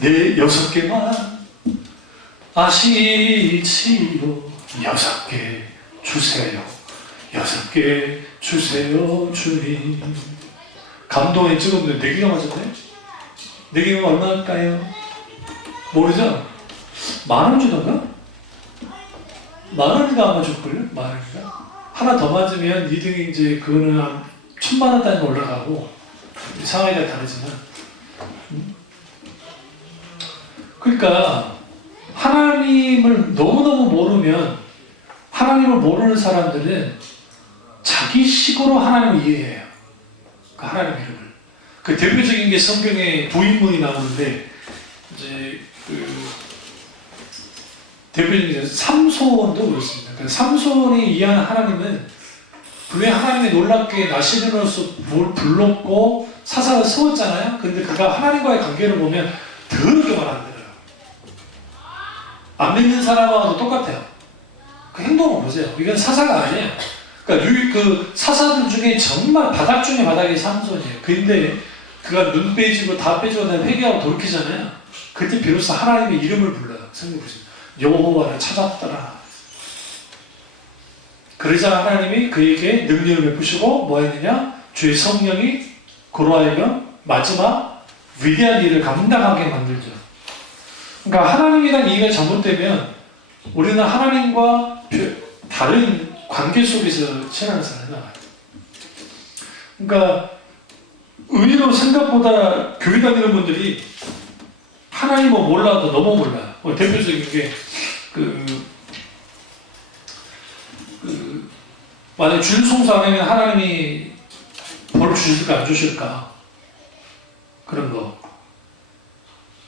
내 6개만 아시지요. 6개 주세요. 6개 주세요 주님. 감동에 찍었는데 4개가 맞았네? 4개가 얼마일까요? 모르죠? 10,000원 주던가? 10,000원인가 아마 줄걸요? 10,000원인가? 하나 더 맞으면 2등이 이제 그거는 한 1,000,000원 단위로 올라가고 상황에 따라 다르지만 그러니까 하나님을 너무너무 모르면 하나님을 모르는 사람들은 자기 식으로 하나님을 이해해요. 그 하나님 이름을. 그 대표적인 게 성경에 부인문이 나오는데 이제 대표적인 게 삼손도 그렇습니다. 그러니까 삼손이 이해하는 하나님은 분명히 하나님의 놀랍게 나시린으로서 불렀고 사사를 세웠잖아요. 근데 그가 하나님과의 관계를 보면 더럽게 말 안 들어요. 안 믿는 사람하고도 똑같아요. 그 행동을 보세요. 이건 사사가 아니에요. 그러니까 그 사사들 중에 정말 바닥 중에 바닥이 삼손이에요. 근데 그가 눈 빼지고 다 빼지고 난 회개하고 돌이키잖아요. 그때 비로소 하나님의 이름을 불러요. 생각해보세요. 여호와를 찾았더라. 그러자 하나님이 그에게 능력을 베푸시고 뭐 했느냐? 주의 성령이 그로 하여금 마지막 위대한 일을 감당하게 만들죠. 그러니까 하나님에 대한 이해가 잘못되면 우리는 하나님과 다른 관계 속에서 신앙생활을 나가요. 그러니까 의외로 생각보다 교회 다니는 분들이 하나님을 몰라도 너무 몰라요. 대표적인 게 만약에 주일 송수 안 하면 하나님이 벌을 주실까 안 주실까 그런 거.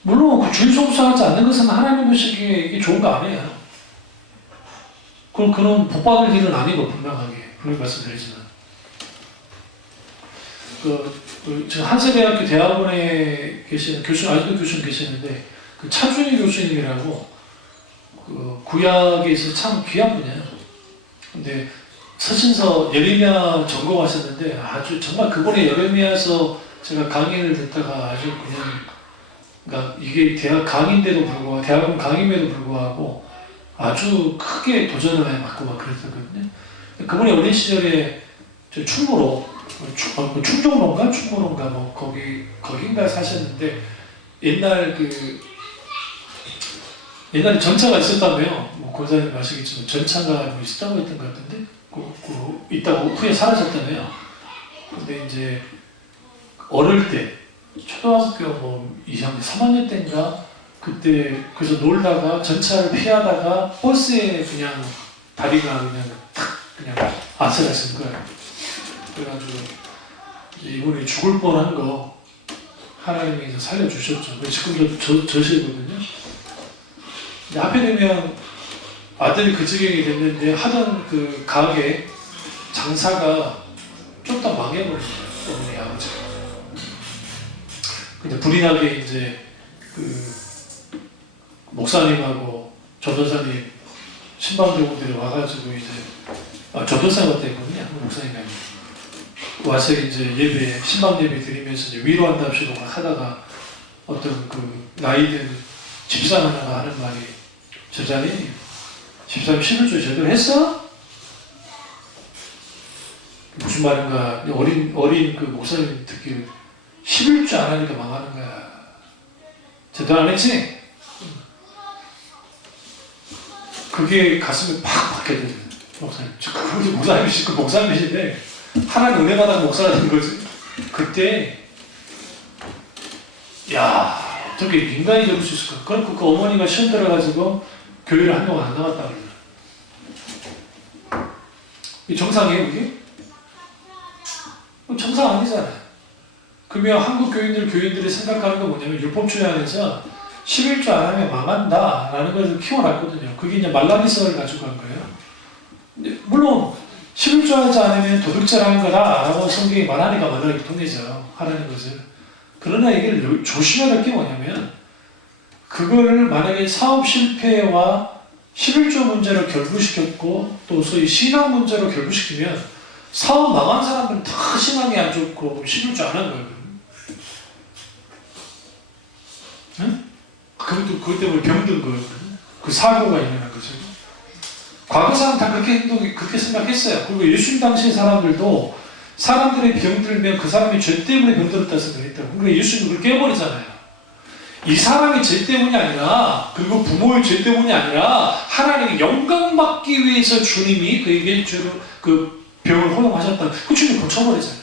물론 그 주일 송수하지 않는 것은 하나님 보시기에 이게 좋은 거 아니에요. 그럼 복 받을 일은 아니고 분명하게 말씀드리지만 지금 한세대학교 대학원에 계시는 교수 아직도 교수님 계시는데 그 차준희 교수님이라고 구약에 있어서 참 귀한 분이에요. 근데 서신서 예레미야 전공하셨는데 아주 정말 그분의 예레미야서 제가 강의를 듣다가 아주 그러니까 이게 대학 강의인데도 불구하고 대학원 강의임에도 불구하고 아주 크게 도전을 받고 막 그랬었거든요. 그분이 어린 시절에 충무로 충정로인가 충무로인가 뭐 거긴가 사셨는데 옛날에 전차가 있었다며요. 뭐 권사님 아시겠지만 전차가 뭐 있었다고 했던 것 같은데 있다고 후에 사라졌다며요. 근데 이제 어릴 때 초등학교 뭐 2학년 3학년 때인가 그때 그래서 놀다가 전차를 피하다가 버스에 그냥 다리가 그냥 아슬아슬 거예요. 그래가지고 이분이 죽을 뻔한 거 하나님이 살려주셨죠. 지금도 저시거든요. 앞에 되면 아들이 그 지경이 됐는데 하던 그 가게 장사가 좀 더 망해버립니다. 어머니 아버지가. 근데 불이 나게 이제 목사님하고 전도사님 신방대원들이 와가지고 이제 전도사 같았거든요. 목사님이 아니고 와서 이제 예배 신방 예배 드리면서 이제 위로한답시고 막 하다가 어떤 나이든 집사람 하나가 하는 말이 저자니 집사님 11조 제대로 했어? 무슨 말인가 어린 그 목사님 듣기를 11조 안 하니까 망하는 거야. 제대로 안 했지? 그게 가슴에 팍 박혀들어요. 목사님. 그분이 목사님이신데 하나님 은혜 받은 목사가 된 거지. 그때 야 어떻게 인간이 잡을 수 있을까? 그럼 그 어머니가 시험 들어가지고 교회를 한동안 안 나갔다 그래요. 이 정상이에요 이게? 정상 아니잖아요. 그러면 한국 교인들이 생각하는 건 뭐냐면 율법주의 안에서 11조 안 하면 망한다 라는 걸 키워놨거든요. 그게 이제 말라기서를 가지고 간 거예요. 물론 11조 하지 않으면 도둑질하는 거다 라고 성경이 말하니까 말라기 통해서 하라는 것을. 그러나 이게 조심해야 될 게 뭐냐면 그거를 만약에 사업 실패와 11조 문제로 결부시켰고 또 소위 신앙 문제로 결부시키면 사업 망한 사람들은 다 신앙이 안 좋고 11조 안 한 거예요. 응? 그것도 그것 때문에 병든 거거든요. 그 사고가 일어난 거죠. 과거 사람 다 그렇게 생각했어요. 그리고 예수님 당시 사람들도 사람들의 병들면 그 사람이 죄 때문에 병들었다 생각했다고. 그러니까 예수님이 그걸 깨버리잖아요. 이 사람이 죄 때문이 아니라, 그리고 부모의 죄 때문이 아니라 하나님이 영광받기 위해서 주님이 그에게 그 병을 허용하셨다. 그 주님이 고쳐버리잖아요.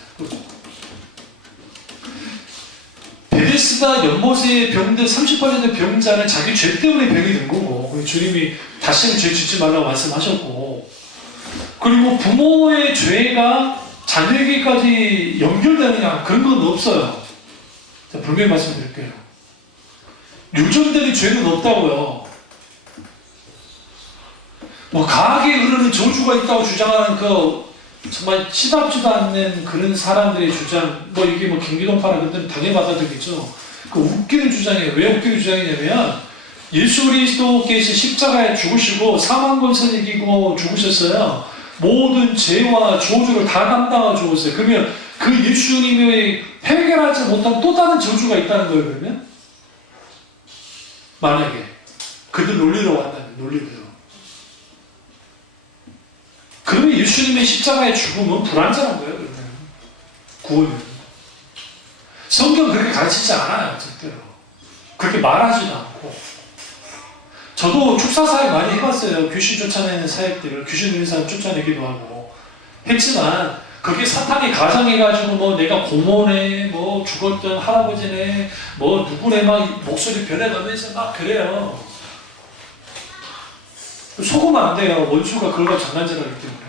베데스다 연못에 병든 38년 된 병자는 자기 죄 때문에 병이 든 거고, 주님이 다시는 죄 짓지 말라고 말씀하셨고, 그리고 부모의 죄가 자녀에게까지 연결되느냐, 그런 건 없어요. 자, 분명히 말씀드릴게요. 유전되는 죄는 없다고요. 뭐 강하게 흐르는 저주가 있다고 주장하는 그 정말 치닫지도 않는 그런 사람들의 주장, 뭐 이게 뭐 김기동파나 그런 데는 당연히 받아들이겠죠. 그 웃기는 주장이에요. 왜 웃기는 주장이냐면 예수 그리스도께서 십자가에 죽으시고 사망 권세를 이기고 죽으셨어요. 모든 죄와 저주를 다 담당하고 죽었어요. 그러면 그 예수님의 해결하지 못한 또 다른 저주가 있다는 거예요. 그러면 만약에 그들 논리로 왔다면 논리대로, 그러면 예수님의 십자가의 죽음은 불완전한 거예요. 그러면 구원은 성경은 그렇게 가르치지 않아요. 절대로 그렇게 말하지도 않고. 저도 축사 사역 많이 해봤어요. 귀신 쫓아내는 사역들을, 귀신 들린 사람 쫓아내기도 하고 했지만, 그게 사탄이 가장해가지고 뭐 내가 고모네, 뭐 죽었던 할아버지네, 뭐 누구네 막 목소리 변해가면서 막 그래요. 속으면 안 돼요. 원수가 그걸 가지고 장난질하기 때문에.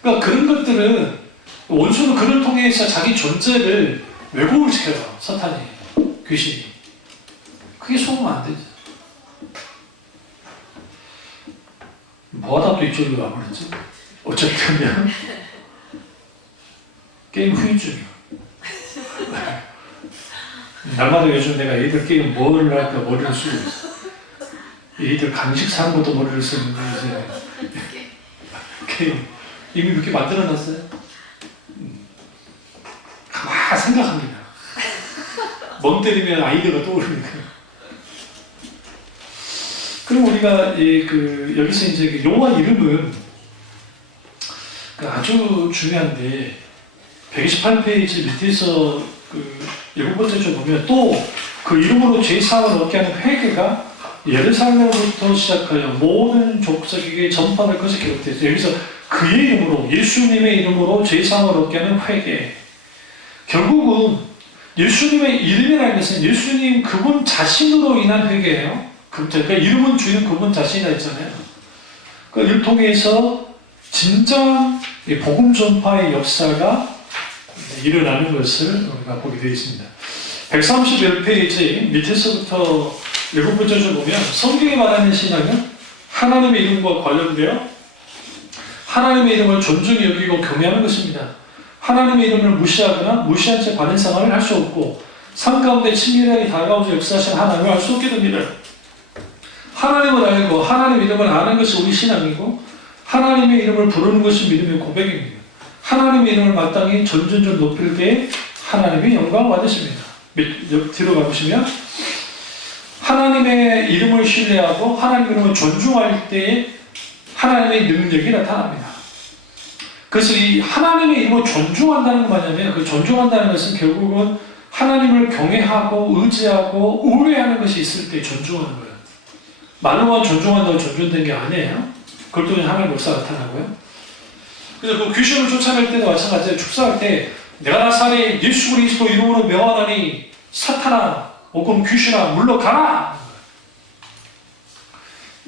그러니까 그런 것들은, 원수는 그걸 통해서 자기 존재를 왜곡을 시켜요. 사탄이, 귀신이. 그게 속으면 안 되죠. 뭐하다 또 이쪽으로 와버렸지? 어쨌든 게임 후유증이요. 날마다 요즘 내가 애들 게임 뭐를 할까 머리를 쓰고 있어. 애들 간식 사는 것도 머리를 쓰는데 이제 게임 이미 이렇게 만들어놨어요. 가만 생각합니다. 멍 때리면 아이디어가 떠오르니까. 그럼 우리가 여기서 이제 여호와 이름은 아주 중요한데, 128페이지 밑에서 그 7번째 줄 보면 또 그 이름으로 죄사함을 얻게 하는 회개가 예루살렘부터 시작하여 모든 족속에게 전파될 것이 기록되어 있어요. 여기서 그의 이름으로, 예수님의 이름으로 죄사함을 얻게 하는 회개. 결국은 예수님의 이름이라는 것은 예수님 그분 자신으로 인한 회개예요. 그러니까 이름은 주인 그분 자신이라 했잖아요. 그러니까 이를 통해서 진정한 복음 전파의 역사가 일어나는 것을 우리가 보게 되어 있습니다. 131페이지 밑에서부터 7번째 줄 보면 성경이 말하는 신앙은 하나님의 이름과 관련되어 하나님의 이름을 존중히 여기고 경외하는 것입니다. 하나님의 이름을 무시하거나 무시한 채 받은 생활을 할 수 없고 삶 가운데 친밀하게 다가오셔 역사하신 하나님을 알 수 없게 됩니다. 하나님을 알고 하나님의 이름을 아는 것이 우리 신앙이고, 하나님의 이름을 부르는 것이 믿음의 고백입니다. 하나님의 이름을 마땅히 전전전 높일 때 하나님의 영광을 받으십니다. 뒤로 가보시면 하나님의 이름을 신뢰하고 하나님의 이름을 존중할 때 하나님의 능력이 나타납니다. 그래서 이 하나님의 이름을 존중한다는 건 뭐냐면, 그 존중한다는 것은 결국은 하나님을 경외하고 의지하고 우애하는 것이 있을 때 존중하는 거예요. 말로만 존중한다고 존중된 게 아니에요. 그걸 통해 하나님의 역사가 나타나고요. 그래서 그 귀신을 쫓아낼 때도 마찬가지예요. 축사할 때 내가 나사렛 예수 그리스도 이름으로 명하노니 사탄아 혹은 귀신아 물러가라.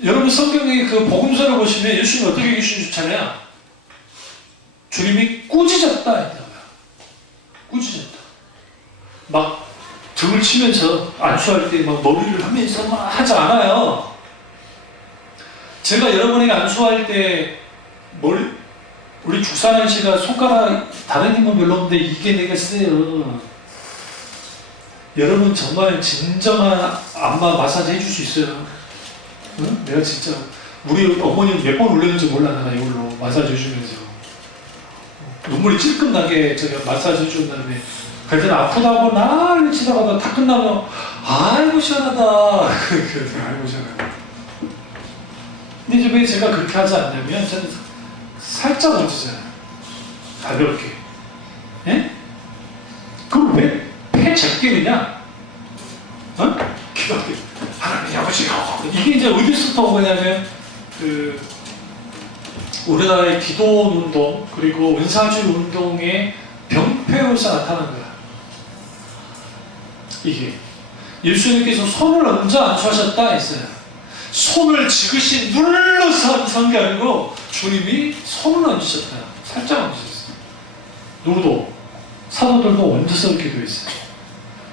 여러분 성경의 그 복음서를 보시면 예수님이 어떻게 귀신을 쫓아내요? 주님이 꾸짖었다 했다고요. 꾸짖었다. 막 등을 치면서 안수할 때 막 머리를 하면서 막 하지 않아요. 제가 여러분에게 안수할 때 우리 죽사는 씨가 손가락 다른 힘은 별로 없는데 이게 내가 세요. 여러분 정말 진정한 안마 마사지 해줄 수 있어요. 응? 내가 진짜 우리 어머니는 몇 번 울렸는지 몰라. 내가 이걸로 마사지 해주면서 눈물이 찔끔 나게 제가 마사지 해준 다음에 그래서 아프다고 난리 치다가 다 끝나면 아이고 시원하다. 아이고 시원하다. 근데 이제 왜 제가 그렇게 하지 않냐면 저는 살짝 얹으잖아요. 가볍게. 예? 그걸 왜 폐 제끼느냐? 어? 기도하게 하나님 아버지요. 이게 이제 어디서부터 온 거냐면 우리나라의 기도 운동 그리고 은사주의 운동의 병폐로서 나타난 거야. 이게 예수님께서 손을 언제 안수하셨다 했어요. 손을 지그시 눌러서 한 게 아니고 주님이 손을 얹으셨다. 살짝 얹으셨어요. 누구도 사도들도 얹어서 기도했어요.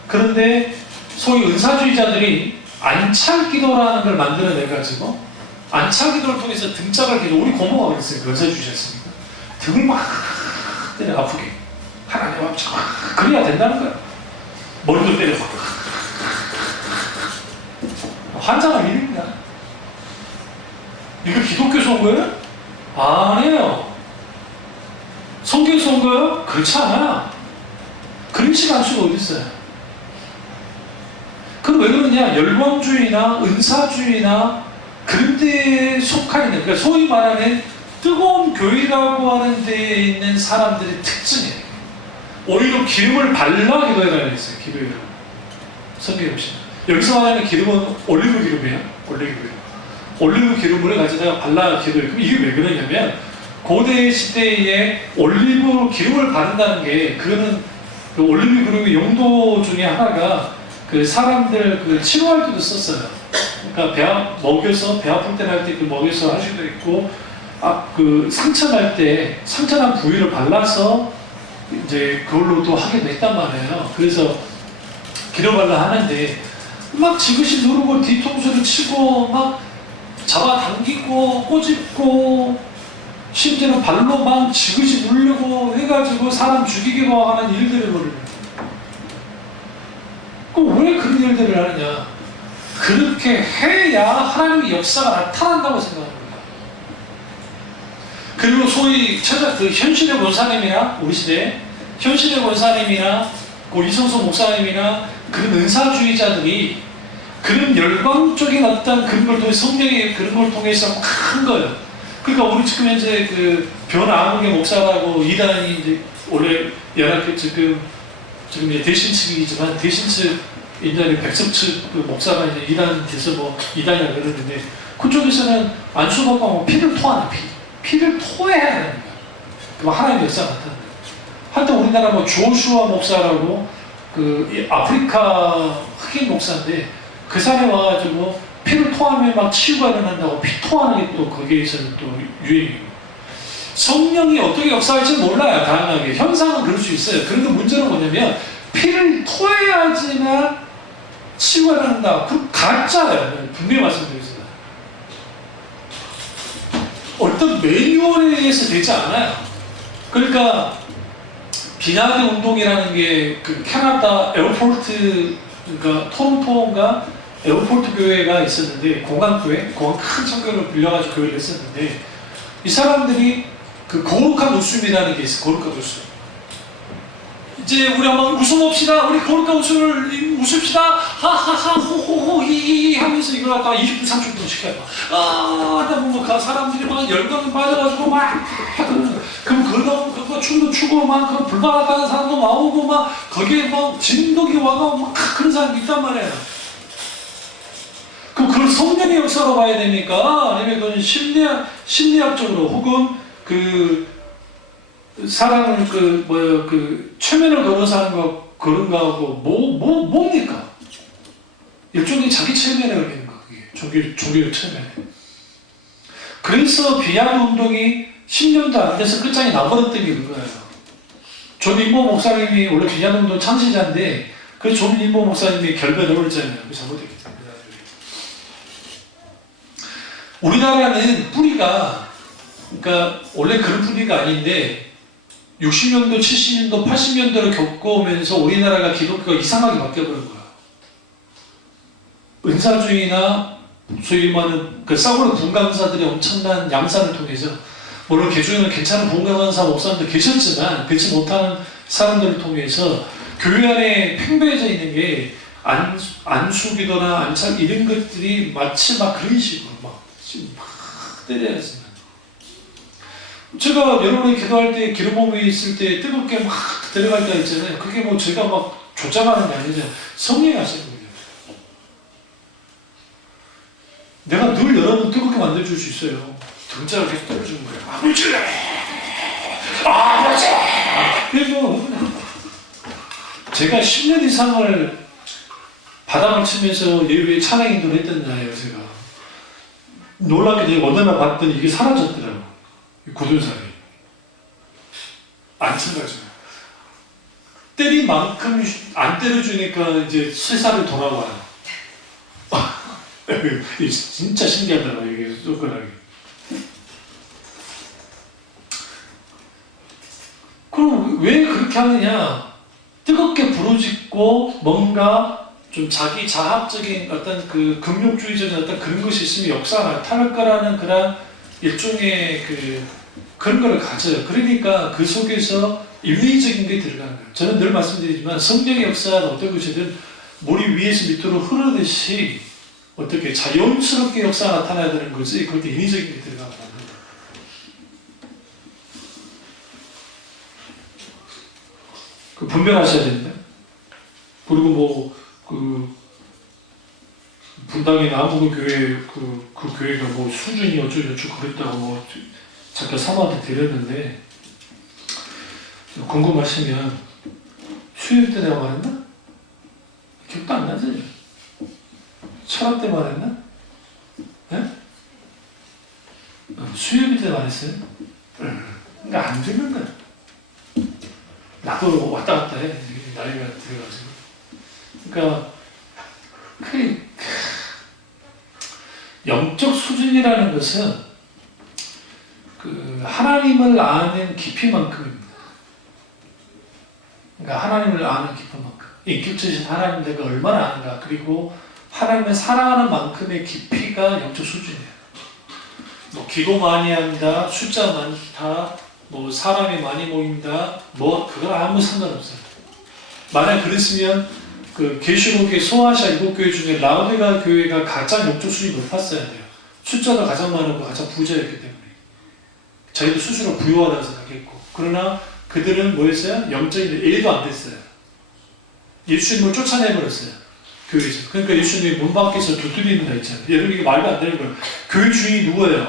그런데 소위 은사주의자들이 안찰기도라는 걸 만들어내가지고 안찰기도를 통해서 등짝을 기도 우리 고모가 그랬어요. 은사주의자였습니까? 등을 막 때려 아프게 하나님 아버지 그래야 된다는 거야. 머리도 때려 막 환장을 일입니다. 이거 기독교에서 온 거예요? 아니에요. 성경에서 온 거예요? 그렇지 않아요. 그런 식의 안수가 어디 있어요? 그럼 왜 그러냐? 열광주의나 은사주의나 그런 데에 속하 있는, 그러니까 소위 말하는 뜨거운 교회라고 하는 데에 있는 사람들의 특징이에요. 오히려 기름을 발라 기도해달라고 했어요. 기도해달라고. 성경에 보시면. 여기서 말하는 기름은 올리브 기름이에요. 올리브 기름을 가지다가 발라 기도해요. 그럼 이게 왜 그러냐면 고대 시대에 올리브 기름을 바른다는 게 그거는 그 올리브 기름의 용도 중에 하나가 그 사람들 그 치료할 때도 썼어요. 그러니까 먹여서 배 아플 때 할 때 그 먹여서 할 수도 있고 그 상처 날 때 상처난 부위를 발라서 이제 그걸로 또 하기도 했단 말이에요. 그래서 기름 발라 하는데 막 지그시 누르고 뒤통수를 치고 막 잡아당기고 꼬집고 심지어는 발로 막 지그시 누르고 해가지고 사람 죽이기도 하는 일들을 벌여요. 그럼 왜 그런 일들을 하느냐? 그렇게 해야 하나님의 역사가 나타난다고 생각하는 거예요. 그리고 소위 그 현실의 권사님이나 우리 시대 현실의 권사님이나 이성수 목사님이나 그런 은사주의자들이 그런 열광적인 어떤 그런 걸 통해서 성령의 그런 걸 통해서 큰 거예요. 그러니까 우리 지금 현재 그 변아무개 목사라고 이단이 이제 원래 연합회 지금 대신 측이지만 대신 측 옛날에 백석 측 그 목사가 이제 이단 돼서 뭐 이단이라 그러는데 그쪽에서는 안수받고 피를 토하는 피를 토해야 하는 거예요. 그럼 하나님의 역사가 나타나는 거예요. 한때 우리나라 뭐 조슈아 목사라고 그 아프리카 흑인 목사인데 그 산에 와가지고 피를 토하면 막 치유가 일어난다고 피 토하는 게 또 거기에서는 또 유행이고 성령이 어떻게 역사할지 몰라요. 다양하게 현상은 그럴 수 있어요. 그런데 문제는 뭐냐면 피를 토해야지만 치유가 일어난다. 그럼 가짜예요. 분명히 말씀드리겠습니다. 어떤 매뉴얼에 의해서 되지 않아요. 그러니까 비나드 운동이라는 게 그 캐나다 에어포트 그러니까 토론토인가 에어포트 교회가 있었는데 공항교회 큰 성경을 빌려가지고 교회를 했었는데 이 사람들이 그 거룩한 웃음이라는 게 있어요. 거룩한 웃음. 이제 우리 한번 웃어봅시다. 우리 거룩한 웃음을 웃읍시다. 하하하 호호호 히히히 하면서 이걸 갖다가 20분 30분 시켜요. 하다 보면 그 사람들이 막 열광에 빠져가지고 막 그럼 그거 춤도 추고 막 그 불바랐다는 사람도 나오고 막 거기에 막 진동이 와가 막 그런 사람이 있단 말이에요. 그럼 그걸 성령의 역사로 봐야 됩니까? 아니면 그건 심리학적으로 혹은 그 사람을 그 최면을 걸어서 하는 거 그런 거하고 뭡니까? 일종의 자기 최면에 걸리는 거 그게 종교 최면에. 그래서 비나드 운동이 10년도 안 돼서 끝장이 나버렸던 게 그거예요. 존 림보 목사님이 원래 비나드 운동 창시자인데 그 존 림보 목사님이 결별을 했잖아요. 그 잘못했기 때문에. 우리나라는 뿌리가 그러니까 원래 그런 뿌리가 아닌데 60년도, 70년도, 80년도를 겪어오면서 우리나라가 기독교가 이상하게 바뀌어버린 거야. 은사주의나 소위 말하는 그 싸구려 분강사들이 엄청난 양산을 통해서 물론 개중에는 괜찮은 분강사 목사님도 계셨지만 그렇지 못하는 사람들을 통해서 교회 안에 팽배해져 있는 게 안수기도나 안착 이런 것들이 마치 막 그런 식으로 막 지금 막 때려야 했습니다. 제가 여러분이 기도할 때 기름 부음이 있을 때 뜨겁게 막 들어갈 때 있잖아요. 그게 뭐 제가 막 조장하는 게 아니죠. 성령이 하시는 거예요. 내가 늘 여러분 뜨겁게 만들어줄 수 있어요. 등짝을 계속 때려주는 거예요. 아버지! 아버지! 그래서 제가 10년 이상을 바닥을 치면서 예외 찬양 인도를 했던 자예요, 제가. 놀랍게 내가 어느 날 봤더니 이게 사라졌더라고요. 굳은 살이. 안 쳐가지고. 때린 만큼 안 때려주니까 이제 쇠살이 돌아와요. 진짜 신기하더라고요, 이게 쫓겨나기. 그럼 왜 그렇게 하느냐? 뜨겁게 부르짖고 뭔가 좀 자기 자합적인 어떤 그 금욕주의적인 어떤 그런 것이 있으면 역사가 나타날 거라는 그런 일종의 그런 걸 가져요. 그러니까 그 속에서 인위적인 게 들어가는 거예요. 저는 늘 말씀드리지만 성령의 역사는 어떤 것이든 물이 위에서 밑으로 흐르듯이 어떻게 자연스럽게 역사가 나타나야 되는 거지 그것도 인위적인 게 들어가면 안 됩니다. 분별하셔야 됩니다. 그리고 분당의 남부교회 그 교회가 뭐 수준이 어쩌고저쩌고 그랬다고 뭐 잠깐 사모한테 드렸는데 궁금하시면 수요일 때 내가 말했나? 기억도 안 나지? 철학 때 말했나? 네? 수요일 때 말했어요? 그러니까 안 듣는 거야. 나도 왔다 갔다 해. 나이가 들어가지고. 그러니까 영적 수준이라는 것은 하나님을 아는 깊이만큼입니다. 그러니까 하나님을 아는 깊이만큼. 인격적인 하나님 내가 얼마나 아는가. 그리고 하나님을 사랑하는 만큼의 깊이가 영적 수준이에요. 뭐 기도 많이 한다, 숫자 많다, 뭐 사람이 많이 모인다, 뭐 그건 아무 상관없어요. 만약 그랬으면 그 계시록의 소아시아 7교회 중에 라오디가 교회가 가장 영적 수준이 높았어야 돼요. 숫자도 가장 많고 가장 부자였기 때문에 자기도 스스로 부유하다고 생각했고, 그러나 그들은 뭐였어요? 영적인 일도 안 됐어요. 예수님을 쫓아내버렸어요. 교회에서. 그러니까 예수님이 문 밖에서 두드리는 거 있잖아요. 여러분 이게 말도 안 되는 거예요. 교회 주인이 누구예요?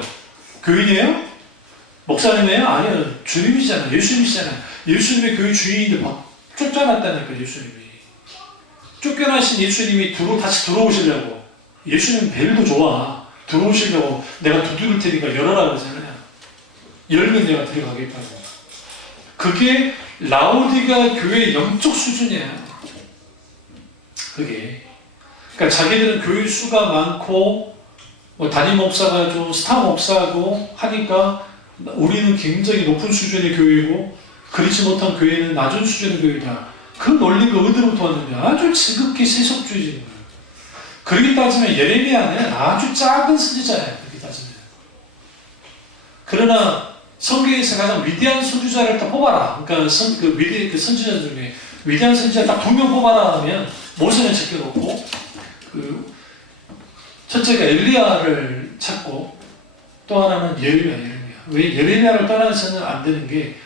교인이에요? 목사님이에요? 아니요. 주님이시잖아요. 예수님이시잖아요. 예수님의 교회 주인인데 막 쫓아났다니까 예수님이. 쫓겨나신 예수님이 다시 들어오시려고. 예수님 벨도 좋아. 들어오시려고 내가 두드릴 테니까 열어라 그러잖아요. 열면 내가 들어가겠다고. 그게 라오디가 교회의 영적 수준이에요. 그게. 그러니까 자기들은 교회 수가 많고 뭐 담임 목사가 좀 스타 목사고 하니까 우리는 굉장히 높은 수준의 교회고 그렇지 못한 교회는 낮은 수준의 교회다. 그 논리가 어디로부터 왔느냐? 아주 지극히 세속주의적인 거예요. 그렇게 따지면 예레미야는 아주 작은 선지자예요. 그렇게 따지면. 그러나 성경에서 가장 위대한 선지자를 딱 뽑아라. 그러니까 그 선지자 중에 위대한 선지자 딱 2명 뽑아라 하면 모세는 제껴놓고 첫째가 엘리야를 찾고 또 하나는 예레미야. 왜 예레미야를 떠나서는 안 되는 게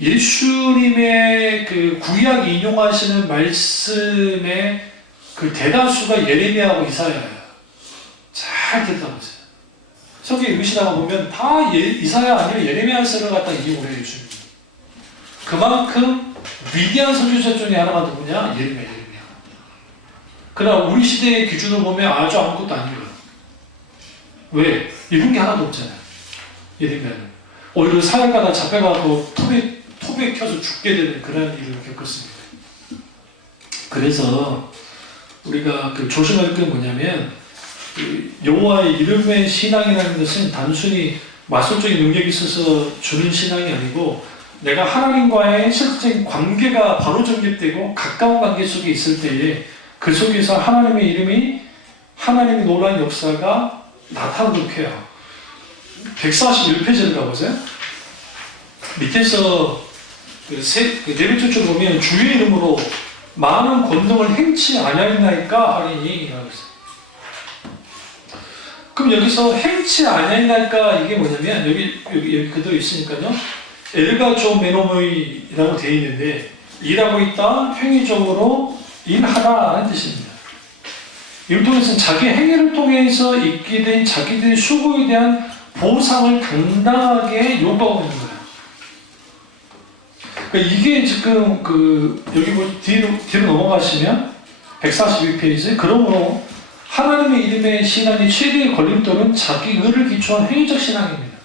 예수님의 그 구약 인용하시는 말씀의 그 대다수가 예레미야하고 이사야예요. 잘 들어보세요. 성경 읽으시다가 보면 다 이사야 아니면 예레미야서를 갖다 인용을 해요. 예수님. 그만큼 위대한 선지자 중에 하나가 누구냐? 예레미야. 그러나 우리 시대의 기준으로 보면 아주 아무것도 아니에요. 왜? 이런 게 하나도 없잖아요. 예레미야는. 오히려 사역가다 잡혀가고 톱에 켜서 죽게 되는 그런 일을 겪었습니다. 그래서 우리가 조심할 게 뭐냐면 여호와의 이름의 신앙이라는 것은 단순히 마술적인 능력이 있어서 주는 신앙이 아니고 내가 하나님과의 실질적인 관계가 바로 정립되고 가까운 관계 속에 있을 때에 그 속에서 하나님의 이름이 하나님의 놀라운 역사가 나타나도록 해요. 141페이지를 가보세요. 밑에서 네 번째 줄 보면 주의 이름으로 많은 권능을 행치 아니하였나이까 하리니. 그럼 여기서 행치 아니하였나이까 이게 뭐냐면 여기 그대로 있으니까요. 엘가 조 메노모이라고 되어 있는데 일하고 있다 행위적으로 일하라는 뜻입니다. 이를 통해서 자기 행위를 통해서 있게 된 자기들의 수고에 대한 보상을 당당하게 요구하고 있는 거예요. 그러니까 이게 지금 여기 뒤로 넘어가시면 142페이지 그러므로 하나님의 이름의 신앙의 최대의 걸림돌은 자기 의를 기초한 행위적 신앙입니다.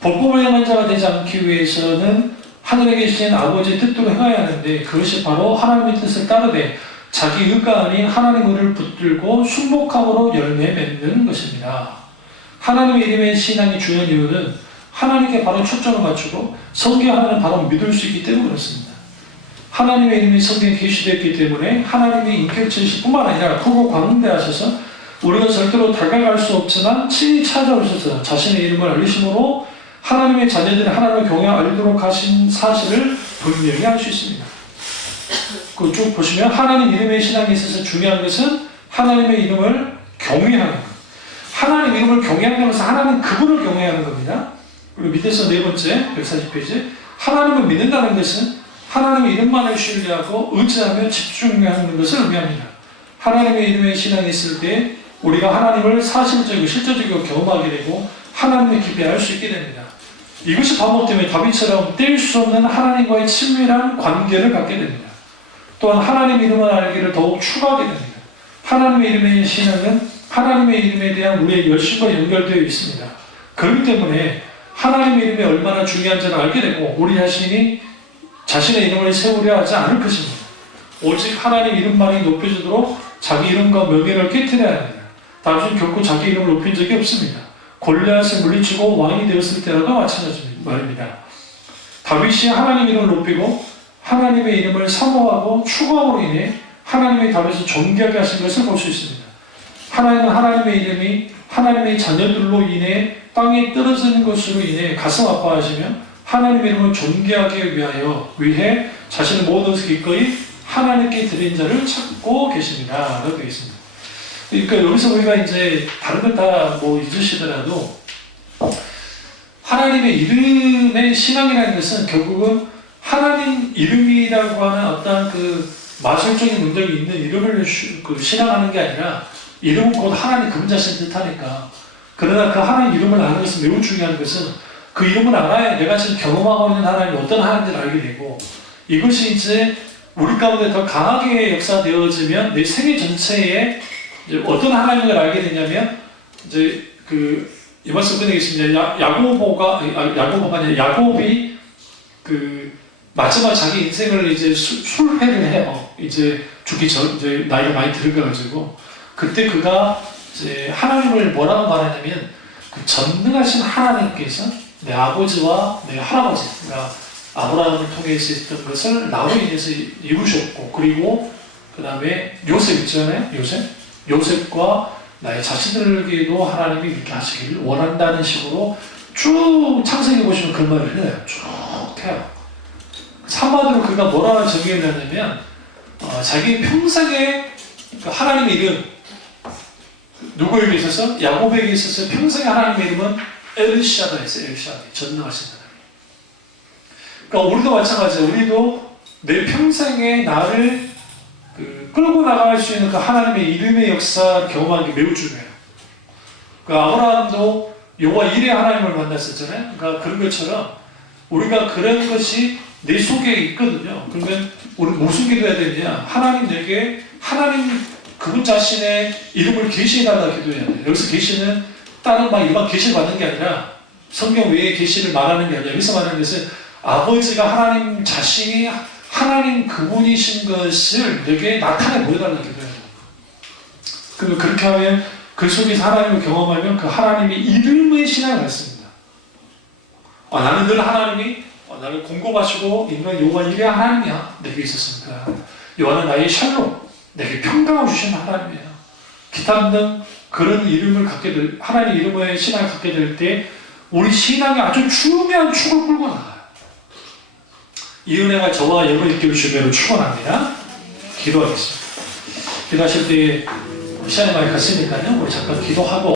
복음을 향한 자가 되지 않기 위해서는 하늘에 계신 아버지의 뜻대로 행해야 하는데 그것이 바로 하나님의 뜻을 따르되 자기 의가 아닌 하나님의 의를 붙들고 순복함으로 열매 맺는 것입니다. 하나님의 이름의 신앙이 중요한 이유는 하나님께 바로 초점을 맞추고 성경 하나님을 바로 믿을 수 있기 때문에 그렇습니다. 하나님의 이름이 성경에 계시되었기 때문에 하나님의 인격체이시뿐만 아니라 크고 광대하셔서 우리가 절대로 다가갈 수 없지만 친히 찾아오셔서 자신의 이름을 알리심으로 하나님의 자녀들이 하나님을 알도록 하신 사실을 분명히 알 수 있습니다. 그 쭉 보시면 하나님 이름의 신앙에 있어서 중요한 것은 하나님의 이름을 경외하는 것. 하나님 이름을 경외하는 것은 하나님 그분을 경외하는 겁니다. 그리고 밑에서 네 번째 140페이지 하나님을 믿는다는 것은 하나님의 이름만을 신뢰하고 의지하며 집중하는 것을 의미합니다. 하나님의 이름의 신앙이 있을 때 우리가 하나님을 사실적이고 실제적으로 경험하게 되고 하나님의 깊이 알 수 있게 됩니다. 이것이 반복되면 다윗처럼 뗄 수 없는 하나님과의 친밀한 관계를 갖게 됩니다. 또한 하나님 이름을 알기를 더욱 추구하게 됩니다. 하나님의 이름의 신앙은 하나님의 이름에 대한 우리의 열심과 연결되어 있습니다. 그렇기 때문에 하나님의 이름이 얼마나 중요한지를 알게 되고 우리 자신의 이름을 세우려 하지 않을 것입니다. 오직 하나님 이름만이 높여지도록 자기 이름과 명예를 깨뜨려야 합니다. 다윗은 결코 자기 이름을 높인 적이 없습니다. 골리앗을 물리치고 왕이 되었을 때라도 마찬가지입니다. 말입니다. 다윗이 하나님 이름을 높이고 하나님의 이름을 사모하고 추구함으로 인해 하나님의 다윗을 존귀하게 하신 것을 볼 수 있습니다. 하나님은 하나님의 이름이 하나님의 자녀들로 인해 땅에 떨어지는 것으로 인해 가슴 아파하시며 하나님의 이름을 존귀하게 위해 자신의 모든 것을 기꺼이 하나님께 드린 자를 찾고 계십니다. 라고 되어 있습니다. 그러니까 여기서 우리가 이제 다른 걸 다 잊으시더라도 하나님의 이름의 신앙이라는 것은 결국은 하나님 이름이라고 하는 어떤 마술적인 능력이 있는 이름을 신앙하는 게 아니라 이름은 곧 하나님 그분 자신을 뜻하니까 그러나 그 하나님 이름을 아는 것은 매우 중요한 것은 그 이름을 알아야 내가 지금 경험하고 있는 하나님이 어떤 하나님인지를 알게 되고 이것이 이제 우리 가운데 더 강하게 역사되어지면 내 생애 전체에 이제 어떤 하나님을 알게 되냐면 이제 이 말씀 끝내겠습니다. 야곱이 마지막 자기 인생을 이제 술회를 해요. 이제 죽기 전 이제 나이가 많이 들어가가지고 그때 그가 이제 하나님을 뭐라고 말하냐면 그 전능하신 하나님께서 내 아버지와 내 할아버지, 그러니까 아브라함을 통해서 있었던 것을 나로 인해서 이루셨고, 그리고 그 다음에 요셉 있잖아요. 요셉과 나의 자식들에게도 하나님이 이렇게 하시기를 원한다는 식으로 쭉 창세기 보시면 그 말을 해요. 쭉 해요. 한마디로 그가 뭐라고 정의했냐면 자기 평생에 하나님의 이름, 누구에게 있어서? 야곱에게 있어서 평생에 하나님의 이름은 엘샤다 했어요. 엘샤다, 전능하신 하나님. 그러니까 우리도 마찬가지예요. 우리도 내 평생에 나를 끌고 나갈 수 있는 그 하나님의 이름의 역사를 경험하는 게 매우 중요해요. 아브라함도 여호와 일의 하나님을 만났었잖아요. 그러니까 그런 것처럼 우리가 그런 것이 내 속에 있거든요. 그러면 우리 무슨 기도해야 되느냐? 하나님 내게 하나님 그분 자신의 이름을 계시해달라 기도해야 돼요. 여기서 계시는 다른 일반 계시를 받는 게 아니라 성경 외에 계시를 말하는 게 아니라 여기서 말하는 것은 아버지가 하나님 자신이 하나님 그분이신 것을 내게 나타내 보여달라 기도해야 돼요. 그리고 그렇게 하면 그 속에서 하나님을 경험하면 그 하나님의 이름의 신앙을 갖습니다. 나는 늘 하나님이 나를 공급하시고 있는 여호와 일의 하나님이야. 내게 있었습니다. 여호와는 나의 샬롬, 내게 평강을 주시는 하나님이에요. 기타 등 그런 이름을 갖게 될, 하나님 이름의 신앙을 갖게 될 때 우리 신앙이 아주 중요한 축을 끌고 나가요. 이 은혜가 저와 여러분께 주기를 축원합니다. 기도하겠습니다. 기도하실 때 시간이 많이 갔으니까요. 우리 잠깐 기도하고